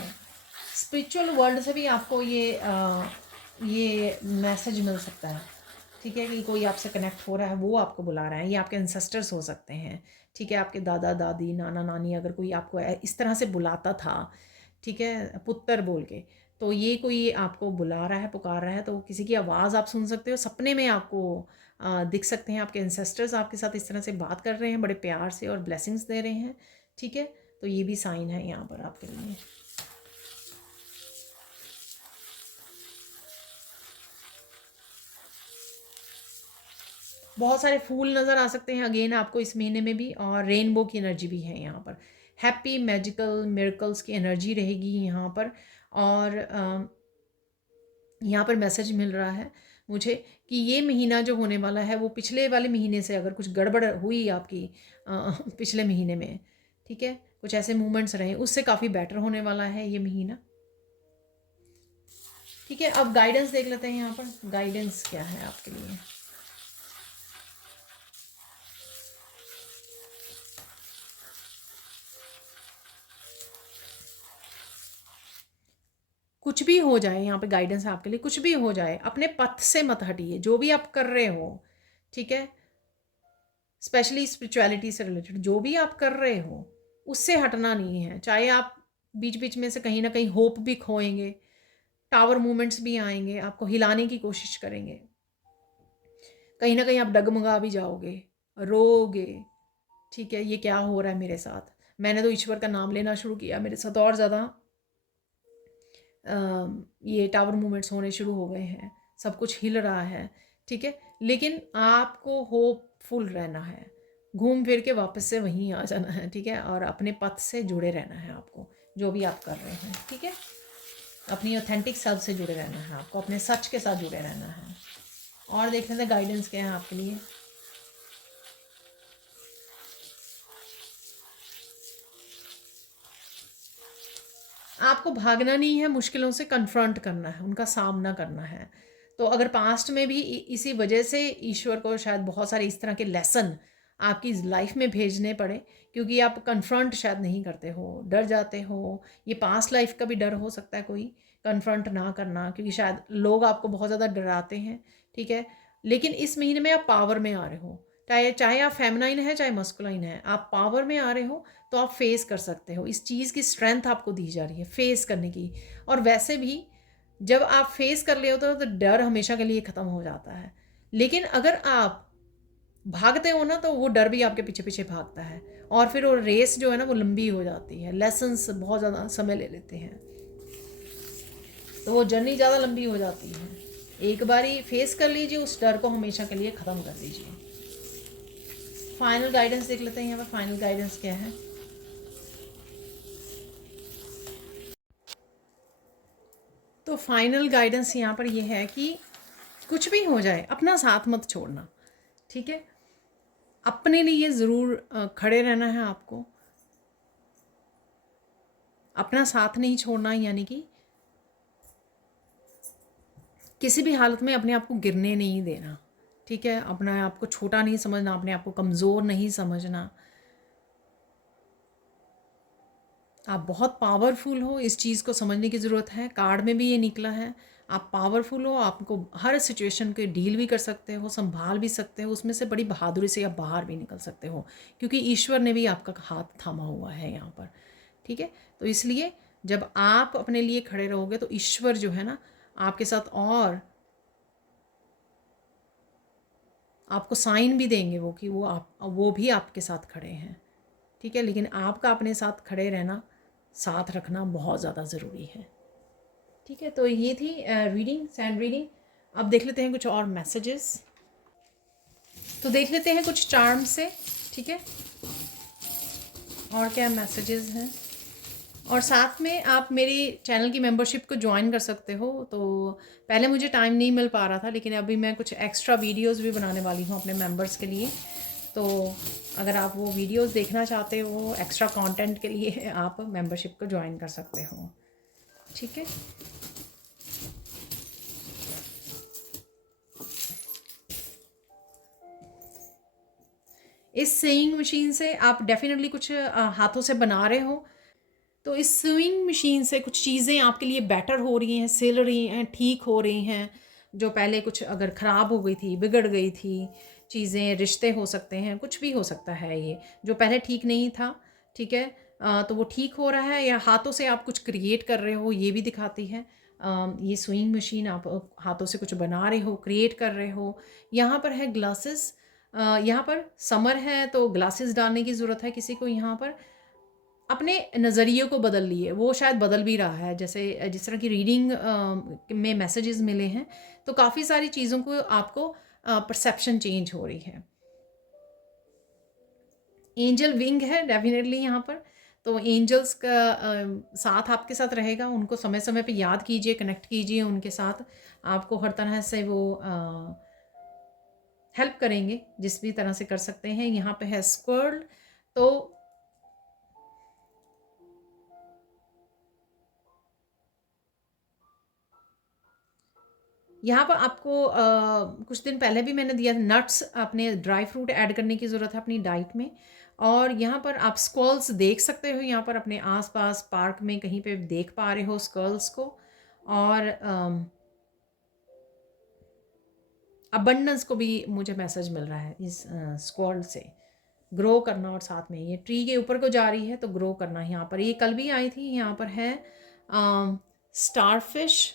स्पिरिचुअल वर्ल्ड से भी आपको ये मैसेज मिल सकता है। ठीक है, कि कोई आपसे कनेक्ट हो रहा है, वो आपको बुला रहा है। ये आपके एंसेस्टर्स हो सकते हैं। ठीक है, आपके दादा दादी, नाना नानी, अगर कोई आपको इस तरह से बुलाता था, ठीक है, पुत्र बोल के, तो ये कोई आपको बुला रहा है, पुकार रहा है, तो किसी की आवाज़ आप सुन सकते हो, सपने में आपको दिख सकते हैं। आपके एंसेस्टर्स आपके साथ इस तरह से बात कर रहे हैं, बड़े प्यार से, और ब्लेसिंग्स दे रहे हैं। ठीक है, तो ये भी साइन है यहाँ पर आपके लिए। बहुत सारे फूल नज़र आ सकते हैं अगेन आपको इस महीने में भी, और रेनबो की एनर्जी भी है यहाँ पर। हैप्पी मैजिकल मिरेकल्स की एनर्जी रहेगी यहाँ पर। और यहाँ पर मैसेज मिल रहा है मुझे कि ये महीना जो होने वाला है, वो पिछले वाले महीने से अगर कुछ गड़बड़ हुई आपकी पिछले महीने में, ठीक है, कुछ ऐसे मूवमेंट्स रहे, उससे काफ़ी बेटर होने वाला है ये महीना। ठीक है, अब गाइडेंस देख लेते हैं यहाँ पर, गाइडेंस क्या है आपके लिए। कुछ भी हो जाए, यहाँ पे गाइडेंस है आपके लिए, कुछ भी हो जाए, अपने पथ से मत हटिए, जो भी आप कर रहे हो। ठीक है, स्पेशली स्पिरिचुअलिटी से रिलेटेड जो भी आप कर रहे हो, उससे हटना नहीं है। चाहे आप बीच बीच में से कहीं ना कहीं होप भी खोएंगे, टावर मूवमेंट्स भी आएंगे, आपको हिलाने की कोशिश करेंगे, कहीं ना कहीं आप डगमगा भी जाओगे, रोगे। ठीक है, ये क्या हो रहा है मेरे साथ, मैंने तो ईश्वर का नाम लेना शुरू किया, मेरे साथ और ज़्यादा ये टावर मूवमेंट्स होने शुरू हो गए हैं, सब कुछ हिल रहा है। ठीक है, लेकिन आपको होपफुल रहना है, घूम फिर के वापस से वहीं आ जाना है। ठीक है, और अपने पथ से जुड़े रहना है आपको, जो भी आप कर रहे हैं। ठीक है, अपनी ऑथेंटिक सेल्फ से जुड़े रहना है आपको, अपने सच के साथ जुड़े रहना है। और देख लेते हैं गाइडेंस क्या है आपके लिए। आपको भागना नहीं है, मुश्किलों से कन्फ्रंट करना है, उनका सामना करना है। तो अगर पास्ट में भी इसी वजह से ईश्वर को शायद बहुत सारे इस तरह के लेसन आपकी लाइफ में भेजने पड़े, क्योंकि आप कन्फ्रंट शायद नहीं करते हो, डर जाते हो। ये पास्ट लाइफ का भी डर हो सकता है, कोई कन्फ्रंट ना करना, क्योंकि शायद लोग आपको बहुत ज़्यादा डराते हैं। ठीक है, लेकिन इस महीने में आप पावर में आ रहे हो, चाहे चाहे आप फेमिनाइन है चाहे मस्कुलाइन है, आप पावर में आ रहे हो, तो आप फेस कर सकते हो। इस चीज़ की स्ट्रेंथ आपको दी जा रही है फेस करने की। और वैसे भी जब आप फेस कर ले होते हो तो डर हमेशा के लिए ख़त्म हो जाता है। लेकिन अगर आप भागते हो ना, तो वो डर भी आपके पीछे पीछे भागता है, और फिर वो रेस जो है ना, वो लंबी हो जाती है, लेसन्स बहुत ज़्यादा समय ले लेते हैं, तो वो जर्नी ज़्यादा लंबी हो जाती है। एक बारी फेस कर लीजिए, उस डर को हमेशा के लिए ख़त्म कर दीजिए। फाइनल गाइडेंस देख लेते हैं यहाँ पर, फाइनल गाइडेंस क्या है। तो फाइनल गाइडेंस यहाँ पर ये है कि कुछ भी हो जाए, अपना साथ मत छोड़ना। ठीक है, अपने लिए ज़रूर खड़े रहना है आपको, अपना साथ नहीं छोड़ना, यानी कि किसी भी हालत में अपने आप को गिरने नहीं देना, ठीक है। अपने आप को छोटा नहीं समझना, अपने आप को कमज़ोर नहीं समझना। आप बहुत पावरफुल हो, इस चीज़ को समझने की ज़रूरत है। कार्ड में भी ये निकला है, आप पावरफुल हो, आपको हर सिचुएशन के डील भी कर सकते हो, संभाल भी सकते हो, उसमें से बड़ी बहादुरी से आप बाहर भी निकल सकते हो, क्योंकि ईश्वर ने भी आपका हाथ थामा हुआ है यहाँ पर, ठीक है। तो इसलिए जब आप अपने लिए खड़े रहोगे तो ईश्वर जो है ना आपके साथ, और आपको साइन भी देंगे वो कि वो भी आपके साथ खड़े हैं, ठीक है। लेकिन आपका अपने साथ खड़े रहना, साथ रखना बहुत ज़्यादा ज़रूरी है, ठीक है। तो ये थी रीडिंग, सैंड रीडिंग। अब देख लेते हैं कुछ और मैसेजेस। तो देख लेते हैं कुछ चार्म से, ठीक है, और क्या मैसेजेस हैं। और साथ में आप मेरी चैनल की मेंबरशिप को ज्वाइन कर सकते हो। तो पहले मुझे टाइम नहीं मिल पा रहा था, लेकिन अभी मैं कुछ एक्स्ट्रा वीडियोस भी बनाने वाली हूँ अपने मेंबर्स के लिए। तो अगर आप वो वीडियोस देखना चाहते हो एक्स्ट्रा कंटेंट के लिए, आप मेंबरशिप को ज्वाइन कर सकते हो, ठीक है। इस सेइंग मशीन से आप डेफिनेटली कुछ हाथों से बना रहे हो, तो इस स्विंग मशीन से कुछ चीज़ें आपके लिए बेटर हो रही हैं, सिल रही हैं, ठीक हो रही हैं। जो पहले कुछ अगर ख़राब हो गई थी, बिगड़ गई थी चीज़ें, रिश्ते हो सकते हैं, कुछ भी हो सकता है, ये जो पहले ठीक नहीं था, ठीक है। तो वो ठीक हो रहा है, या हाथों से आप कुछ क्रिएट कर रहे हो, ये भी दिखाती है। ये स्विंग मशीन, आप हाथों से कुछ बना रहे हो, क्रिएट कर रहे हो। यहाँ पर है ग्लासेस, यहाँ पर समर है तो ग्लासेस डालने की ज़रूरत है किसी को। यहाँ पर अपने नज़रिए को बदल लिए, वो शायद बदल भी रहा है। जैसे जिस तरह की रीडिंग में मैसेजेस मिले हैं, तो काफ़ी सारी चीज़ों को आपको परसेप्शन चेंज हो रही है। एंजल विंग है डेफिनेटली यहाँ पर, तो एंजल्स का साथ आपके साथ रहेगा। उनको समय समय पे याद कीजिए, कनेक्ट कीजिए उनके साथ, आपको हर तरह से वो हेल्प करेंगे, जिस भी तरह से कर सकते हैं। यहाँ पे है स्क्वर्ल, तो यहाँ पर आपको कुछ दिन पहले भी मैंने दिया, नट्स, अपने ड्राई फ्रूट ऐड करने की ज़रूरत है अपनी डाइट में। और यहाँ पर आप स्क्वल्स देख सकते हो, यहाँ पर अपने आसपास पार्क में कहीं पे देख पा रहे हो स्क्वल्स को। और अबंडेंस को भी मुझे मैसेज मिल रहा है इस स्क्वल से, ग्रो करना। और साथ में ये ट्री के ऊपर को जा रही है तो ग्रो करना। यहाँ पर ये कल भी आई थी। यहाँ पर है स्टारफिश,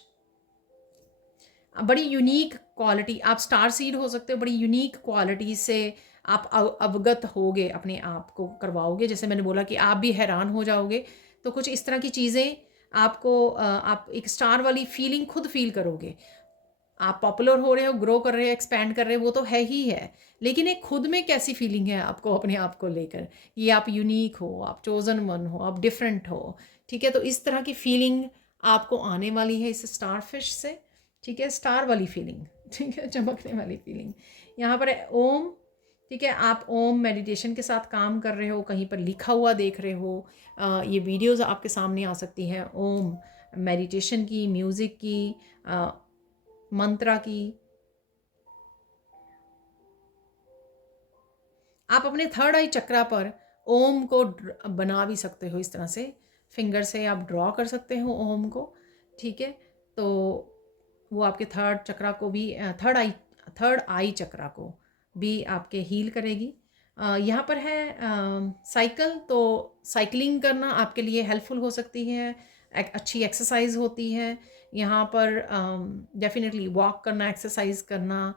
बड़ी यूनिक क्वालिटी, आप स्टार सीड हो सकते हो, बड़ी यूनिक क्वालिटी से आप अवगत होगे, अपने आप को करवाओगे। जैसे मैंने बोला कि आप भी हैरान हो जाओगे। तो कुछ इस तरह की चीज़ें आपको आप एक स्टार वाली फीलिंग खुद फील करोगे। आप पॉपुलर हो रहे हो, ग्रो कर रहे हो, एक्सपैंड कर रहे हो, वो तो है ही है, लेकिन एक खुद में कैसी फीलिंग है आपको अपने आप को लेकर, ये आप यूनिक हो, आप चोजन वन हो, आप डिफरेंट हो, ठीक है। तो इस तरह की फीलिंग आपको आने वाली है इस स्टारफिश से, ठीक है। स्टार वाली फीलिंग, ठीक है, चमकने वाली फीलिंग। यहाँ पर है ओम, ठीक है। आप ओम मेडिटेशन के साथ काम कर रहे हो, कहीं पर लिखा हुआ देख रहे हो, ये वीडियोस आपके सामने आ सकती हैं ओम मेडिटेशन की, म्यूज़िक की, मंत्रा की। आप अपने थर्ड आई चक्रा पर ओम को बना भी सकते हो, इस तरह से फिंगर से आप ड्रॉ कर सकते हो ओम को, ठीक है। तो वो आपके थर्ड चक्रा को भी, थर्ड आई चक्रा को भी आपके हील करेगी। यहाँ पर है साइकिल, तो साइकिलिंग करना आपके लिए हेल्पफुल हो सकती है, एक अच्छी एक्सरसाइज होती है। यहाँ पर डेफिनेटली वॉक करना, एक्सरसाइज करना,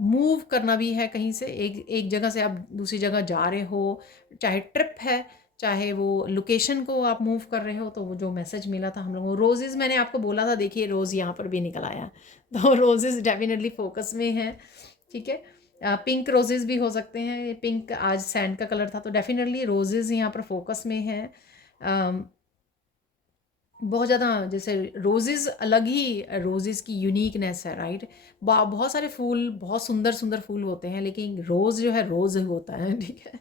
मूव करना भी है, कहीं से एक एक जगह से आप दूसरी जगह जा रहे हो, चाहे ट्रिप है, चाहे वो लोकेशन को आप मूव कर रहे हो। तो वो जो मैसेज मिला था हम लोगों को, रोजेज़ मैंने आपको बोला था, देखिए रोज़ यहाँ पर भी निकल आया। तो रोजेज़ डेफिनेटली फोकस में है, ठीक है। पिंक रोजेज़ भी हो सकते हैं, पिंक आज सैंड का कलर था, तो डेफिनेटली रोजेज़ यहाँ पर फोकस में है। बहुत ज़्यादा, जैसे रोज़ेज़ अलग ही रोज़ेज़ की यूनिकनेस है, राइट। बहुत सारे फूल, बहुत सुंदर सुंदर फूल होते हैं, लेकिन रोज़ जो है रोज़ होता है, ठीक है।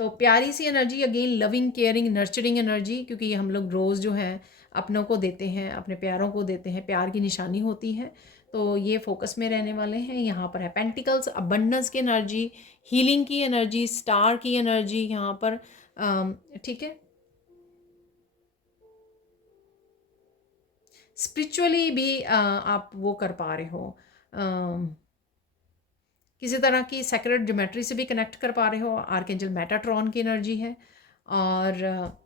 तो प्यारी सी energy, again loving caring nurturing energy, क्योंकि हम लोग रोज़ जो है अपनों को देते हैं, अपने प्यारों को देते हैं, प्यार की निशानी होती है, तो ये फोकस में रहने वाले हैं। यहाँ पर है पेंटिकल्स, अबंडेंस की एनर्जी, हीलिंग की एनर्जी, स्टार की एनर्जी यहाँ पर, ठीक है। स्पिरिचुअली भी आप वो कर पा रहे हो, किसी तरह की सेक्रेड ज्योमेट्री से भी कनेक्ट कर पा रहे हो, आर्कएंजल मेटाट्रॉन की एनर्जी है। और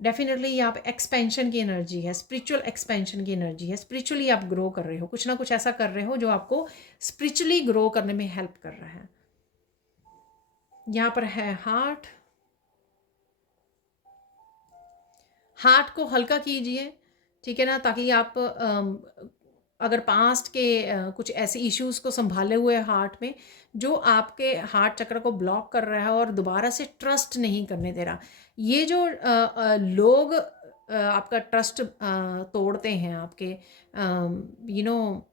डेफिनेटली यहाँ पे एक्सपेंशन की एनर्जी है, स्पिरिचुअल एक्सपेंशन की एनर्जी है। स्पिरिचुअली आप ग्रो कर रहे हो, कुछ ना कुछ ऐसा कर रहे हो जो आपको स्पिरिचुअली ग्रो करने में हेल्प कर रहा है। यहाँ पर है हार्ट, हार्ट को हल्का कीजिए, ठीक है ना, ताकि आप अगर पास्ट के कुछ ऐसे इश्यूज़ को संभाले हुए हार्ट में जो आपके हार्ट चक्र को ब्लॉक कर रहा है और दोबारा से ट्रस्ट नहीं करने दे रहा, ये जो लोग आपका ट्रस्ट तोड़ते हैं, आपके यू नो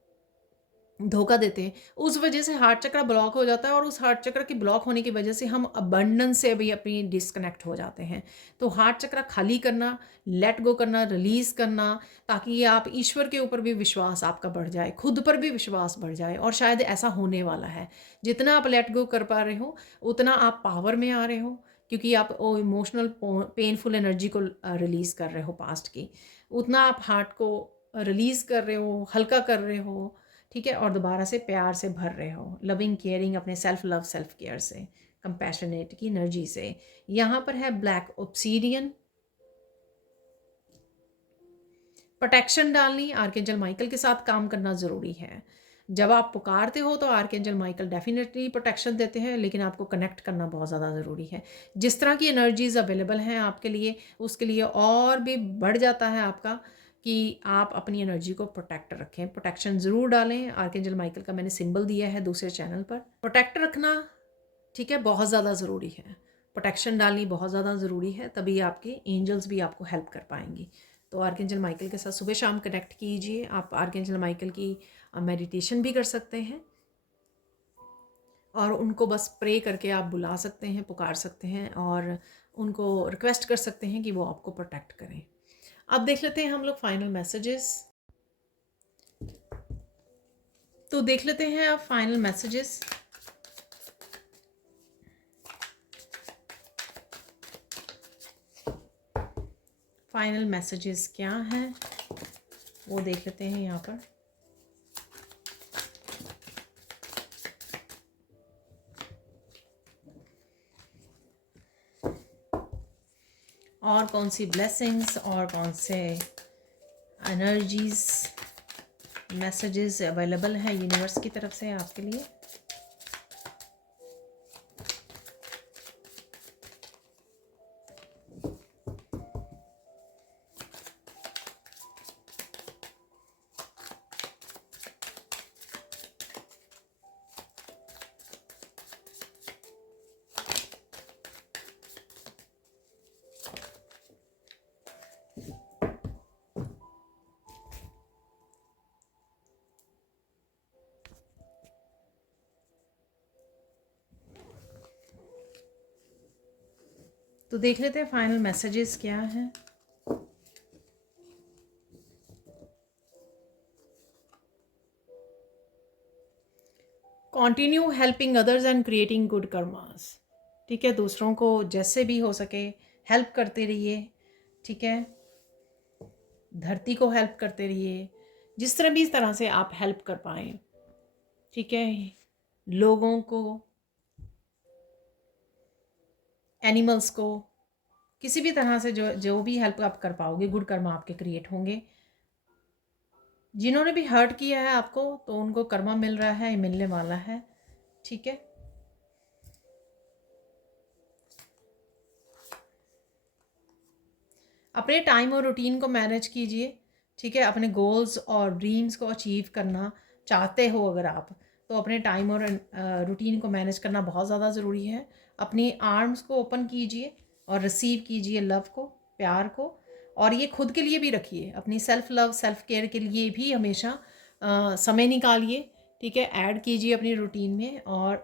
धोखा देते हैं, उस वजह से हार्ट चक्र ब्लॉक हो जाता है, और उस हार्ट चक्र के ब्लॉक होने की वजह से हम अबंडेंस से भी अपनी डिस्कनेक्ट हो जाते हैं। तो हार्ट चक्र खाली करना, लेट गो करना, रिलीज़ करना, ताकि ये आप ईश्वर के ऊपर भी विश्वास आपका बढ़ जाए, खुद पर भी विश्वास बढ़ जाए, और शायद ऐसा होने वाला है। जितना आप लेट गो कर पा रहे हो उतना आप पावर में आ रहे हो, क्योंकि आप वो इमोशनल पेनफुल एनर्जी को रिलीज़ कर रहे हो पास्ट की, उतना आप हार्ट को रिलीज़ कर रहे हो, हल्का कर रहे हो, ठीक है, और दोबारा से प्यार से भर रहे हो, लविंग केयरिंग, अपने सेल्फ लव सेल्फ केयर से, कंपैशनेट की एनर्जी से। यहाँ पर है ब्लैक ऑब्सीडियन, प्रोटेक्शन डालनी, आर्कएंजल माइकल के साथ काम करना ज़रूरी है। जब आप पुकारते हो तो आर्कएंजल माइकल डेफिनेटली प्रोटेक्शन देते हैं, लेकिन आपको कनेक्ट करना बहुत ज़्यादा ज़रूरी है। जिस तरह की एनर्जीज अवेलेबल हैं आपके लिए, उसके लिए और भी बढ़ जाता है आपका कि आप अपनी एनर्जी को प्रोटेक्ट रखें, प्रोटेक्शन ज़रूर डालें। आर्कएंजल माइकल का मैंने सिंबल दिया है दूसरे चैनल पर, प्रोटेक्ट रखना, ठीक है, बहुत ज़्यादा ज़रूरी है। प्रोटेक्शन डालनी बहुत ज़्यादा ज़रूरी है, तभी आपके एंजल्स भी आपको हेल्प कर पाएंगी। तो आर्कएंजल माइकल के साथ सुबह शाम कनेक्ट कीजिए। आप आर्कएंजल माइकल की मेडिटेशन भी कर सकते हैं, और उनको बस प्रे करके आप बुला सकते हैं, पुकार सकते हैं, और उनको रिक्वेस्ट कर सकते हैं कि वो आपको प्रोटेक्ट करें। अब देख लेते हैं हम लोग फाइनल मैसेजेस। तो देख लेते हैं अब फाइनल मैसेजेस। फाइनल मैसेजेस क्या हैं वो देख लेते हैं यहाँ पर। और कौन सी ब्लेसिंग्स और कौन से एनर्जीज मैसेजेस अवेलेबल हैं यूनिवर्स की तरफ से आपके लिए। तो देख लेते हैं फाइनल मैसेजेस क्या हैं। Continue helping others and creating good karmas, ठीक है, दूसरों को जैसे भी हो सके हेल्प करते रहिए, ठीक है, धरती को हेल्प करते रहिए, जिस तरह भी इस तरह से आप हेल्प कर पाएँ, ठीक है, लोगों को, एनिमल्स को, किसी भी तरह से जो जो भी हेल्प आप कर पाओगे, गुड कर्मा आपके क्रिएट होंगे। जिन्होंने भी हर्ट किया है आपको, तो उनको कर्मा मिल रहा है, मिलने वाला है, ठीक है। अपने टाइम और रूटीन को मैनेज कीजिए, ठीक है, अपने गोल्स और ड्रीम्स को अचीव करना चाहते हो अगर आप, तो अपने टाइम और रूटीन को मैनेज करना बहुत ज़्यादा ज़रूरी है। अपनी आर्म्स को ओपन कीजिए और रिसीव कीजिए लव को, प्यार को, और ये खुद के लिए भी रखिए, अपनी सेल्फ लव सेल्फ केयर के लिए भी हमेशा समय निकालिए, ठीक है, ऐड कीजिए अपनी रूटीन में, और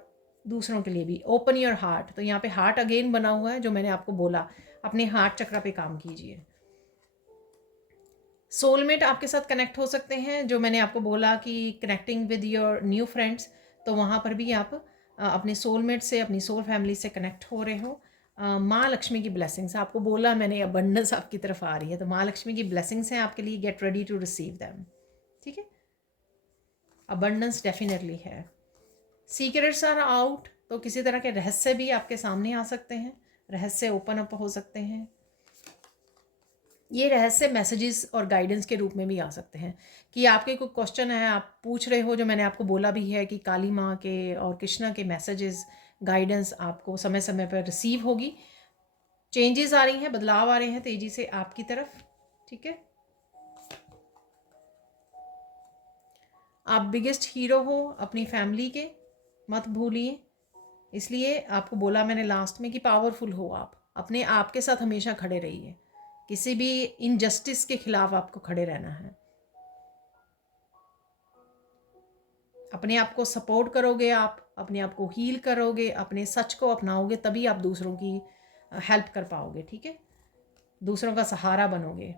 दूसरों के लिए भी। ओपन योर हार्ट, तो यहाँ पे हार्ट अगेन बना हुआ है, जो मैंने आपको बोला अपने हार्ट चक्र पे काम कीजिए। सोलमेट आपके साथ कनेक्ट हो सकते हैं, जो मैंने आपको बोला कि connecting with your new friends, तो वहाँ पर भी आप अपने सोलमेट से, अपनी सोल फैमिली से कनेक्ट हो रहे हो। माँ लक्ष्मी की ब्लेसिंग्स आपको बोला मैंने, अबंडेंस आपकी तरफ आ रही है, तो माँ लक्ष्मी की ब्लेसिंग्स हैं आपके लिए। Get ready to receive them, ठीक है। अबंडेंस डेफिनेटली है। सीक्रेट्स आर आउट, तो किसी तरह के रहस्य भी आपके सामने आ सकते हैं, रहस्य ओपन अप हो सकते हैं। ये रहस्य मैसेजेस और गाइडेंस के रूप में भी आ सकते हैं कि आपके कोई क्वेश्चन है, आप पूछ रहे हो, जो मैंने आपको बोला भी है कि काली माँ के और कृष्णा के मैसेजेस, गाइडेंस आपको समय समय पर रिसीव होगी। चेंजेस आ रही हैं, बदलाव आ रहे हैं तेजी से आपकी तरफ, ठीक है। आप बिगेस्ट हीरो हो अपनी फैमिली के, मत भूलिए। इसलिए आपको बोला मैंने लास्ट में कि पावरफुल हो आप, अपने आप के साथ हमेशा खड़े रहिए, किसी भी इनजस्टिस के खिलाफ आपको खड़े रहना है। अपने आप को सपोर्ट करोगे, आप अपने आप को हील करोगे, अपने सच को अपनाओगे, तभी आप दूसरों की हेल्प कर पाओगे, ठीक है, दूसरों का सहारा बनोगे।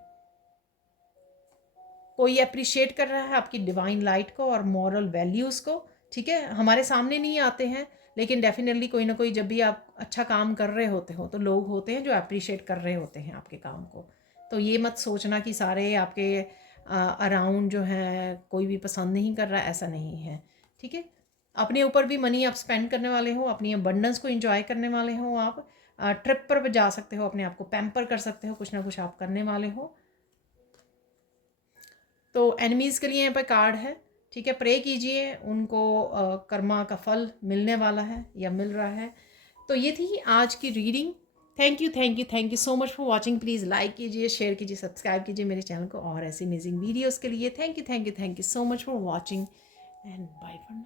कोई अप्रिशिएट कर रहा है आपकी डिवाइन लाइट को और मॉरल वैल्यूज़ को, ठीक है। हमारे सामने नहीं आते हैं, लेकिन डेफिनेटली कोई ना कोई, जब भी आप अच्छा काम कर रहे होते हो, तो लोग होते हैं जो अप्रिशिएट कर रहे होते हैं आपके काम को। तो ये मत सोचना कि सारे आपके अराउंड जो हैं कोई भी पसंद नहीं कर रहा, ऐसा नहीं है, ठीक है। अपने ऊपर भी मनी आप स्पेंड करने वाले हो, अपनी अबंडेंस को एंजॉय करने वाले हो। आप ट्रिप पर जा सकते हो, अपने आप को पैम्पर कर सकते हो, कुछ ना कुछ आप करने वाले हो। तो एनिमीज़ के लिए यहाँ पर कार्ड है, ठीक है। प्रे कीजिए, उनको कर्मा का फल मिलने वाला है या मिल रहा है। तो ये थी आज की reading. Thank you so much for watching. Please like कीजिए, शेयर कीजिए, सब्सक्राइब कीजिए मेरे चैनल को और ऐसी अमेजिंग वीडियोज़ के लिए। Thank you so much for watching and bye for now.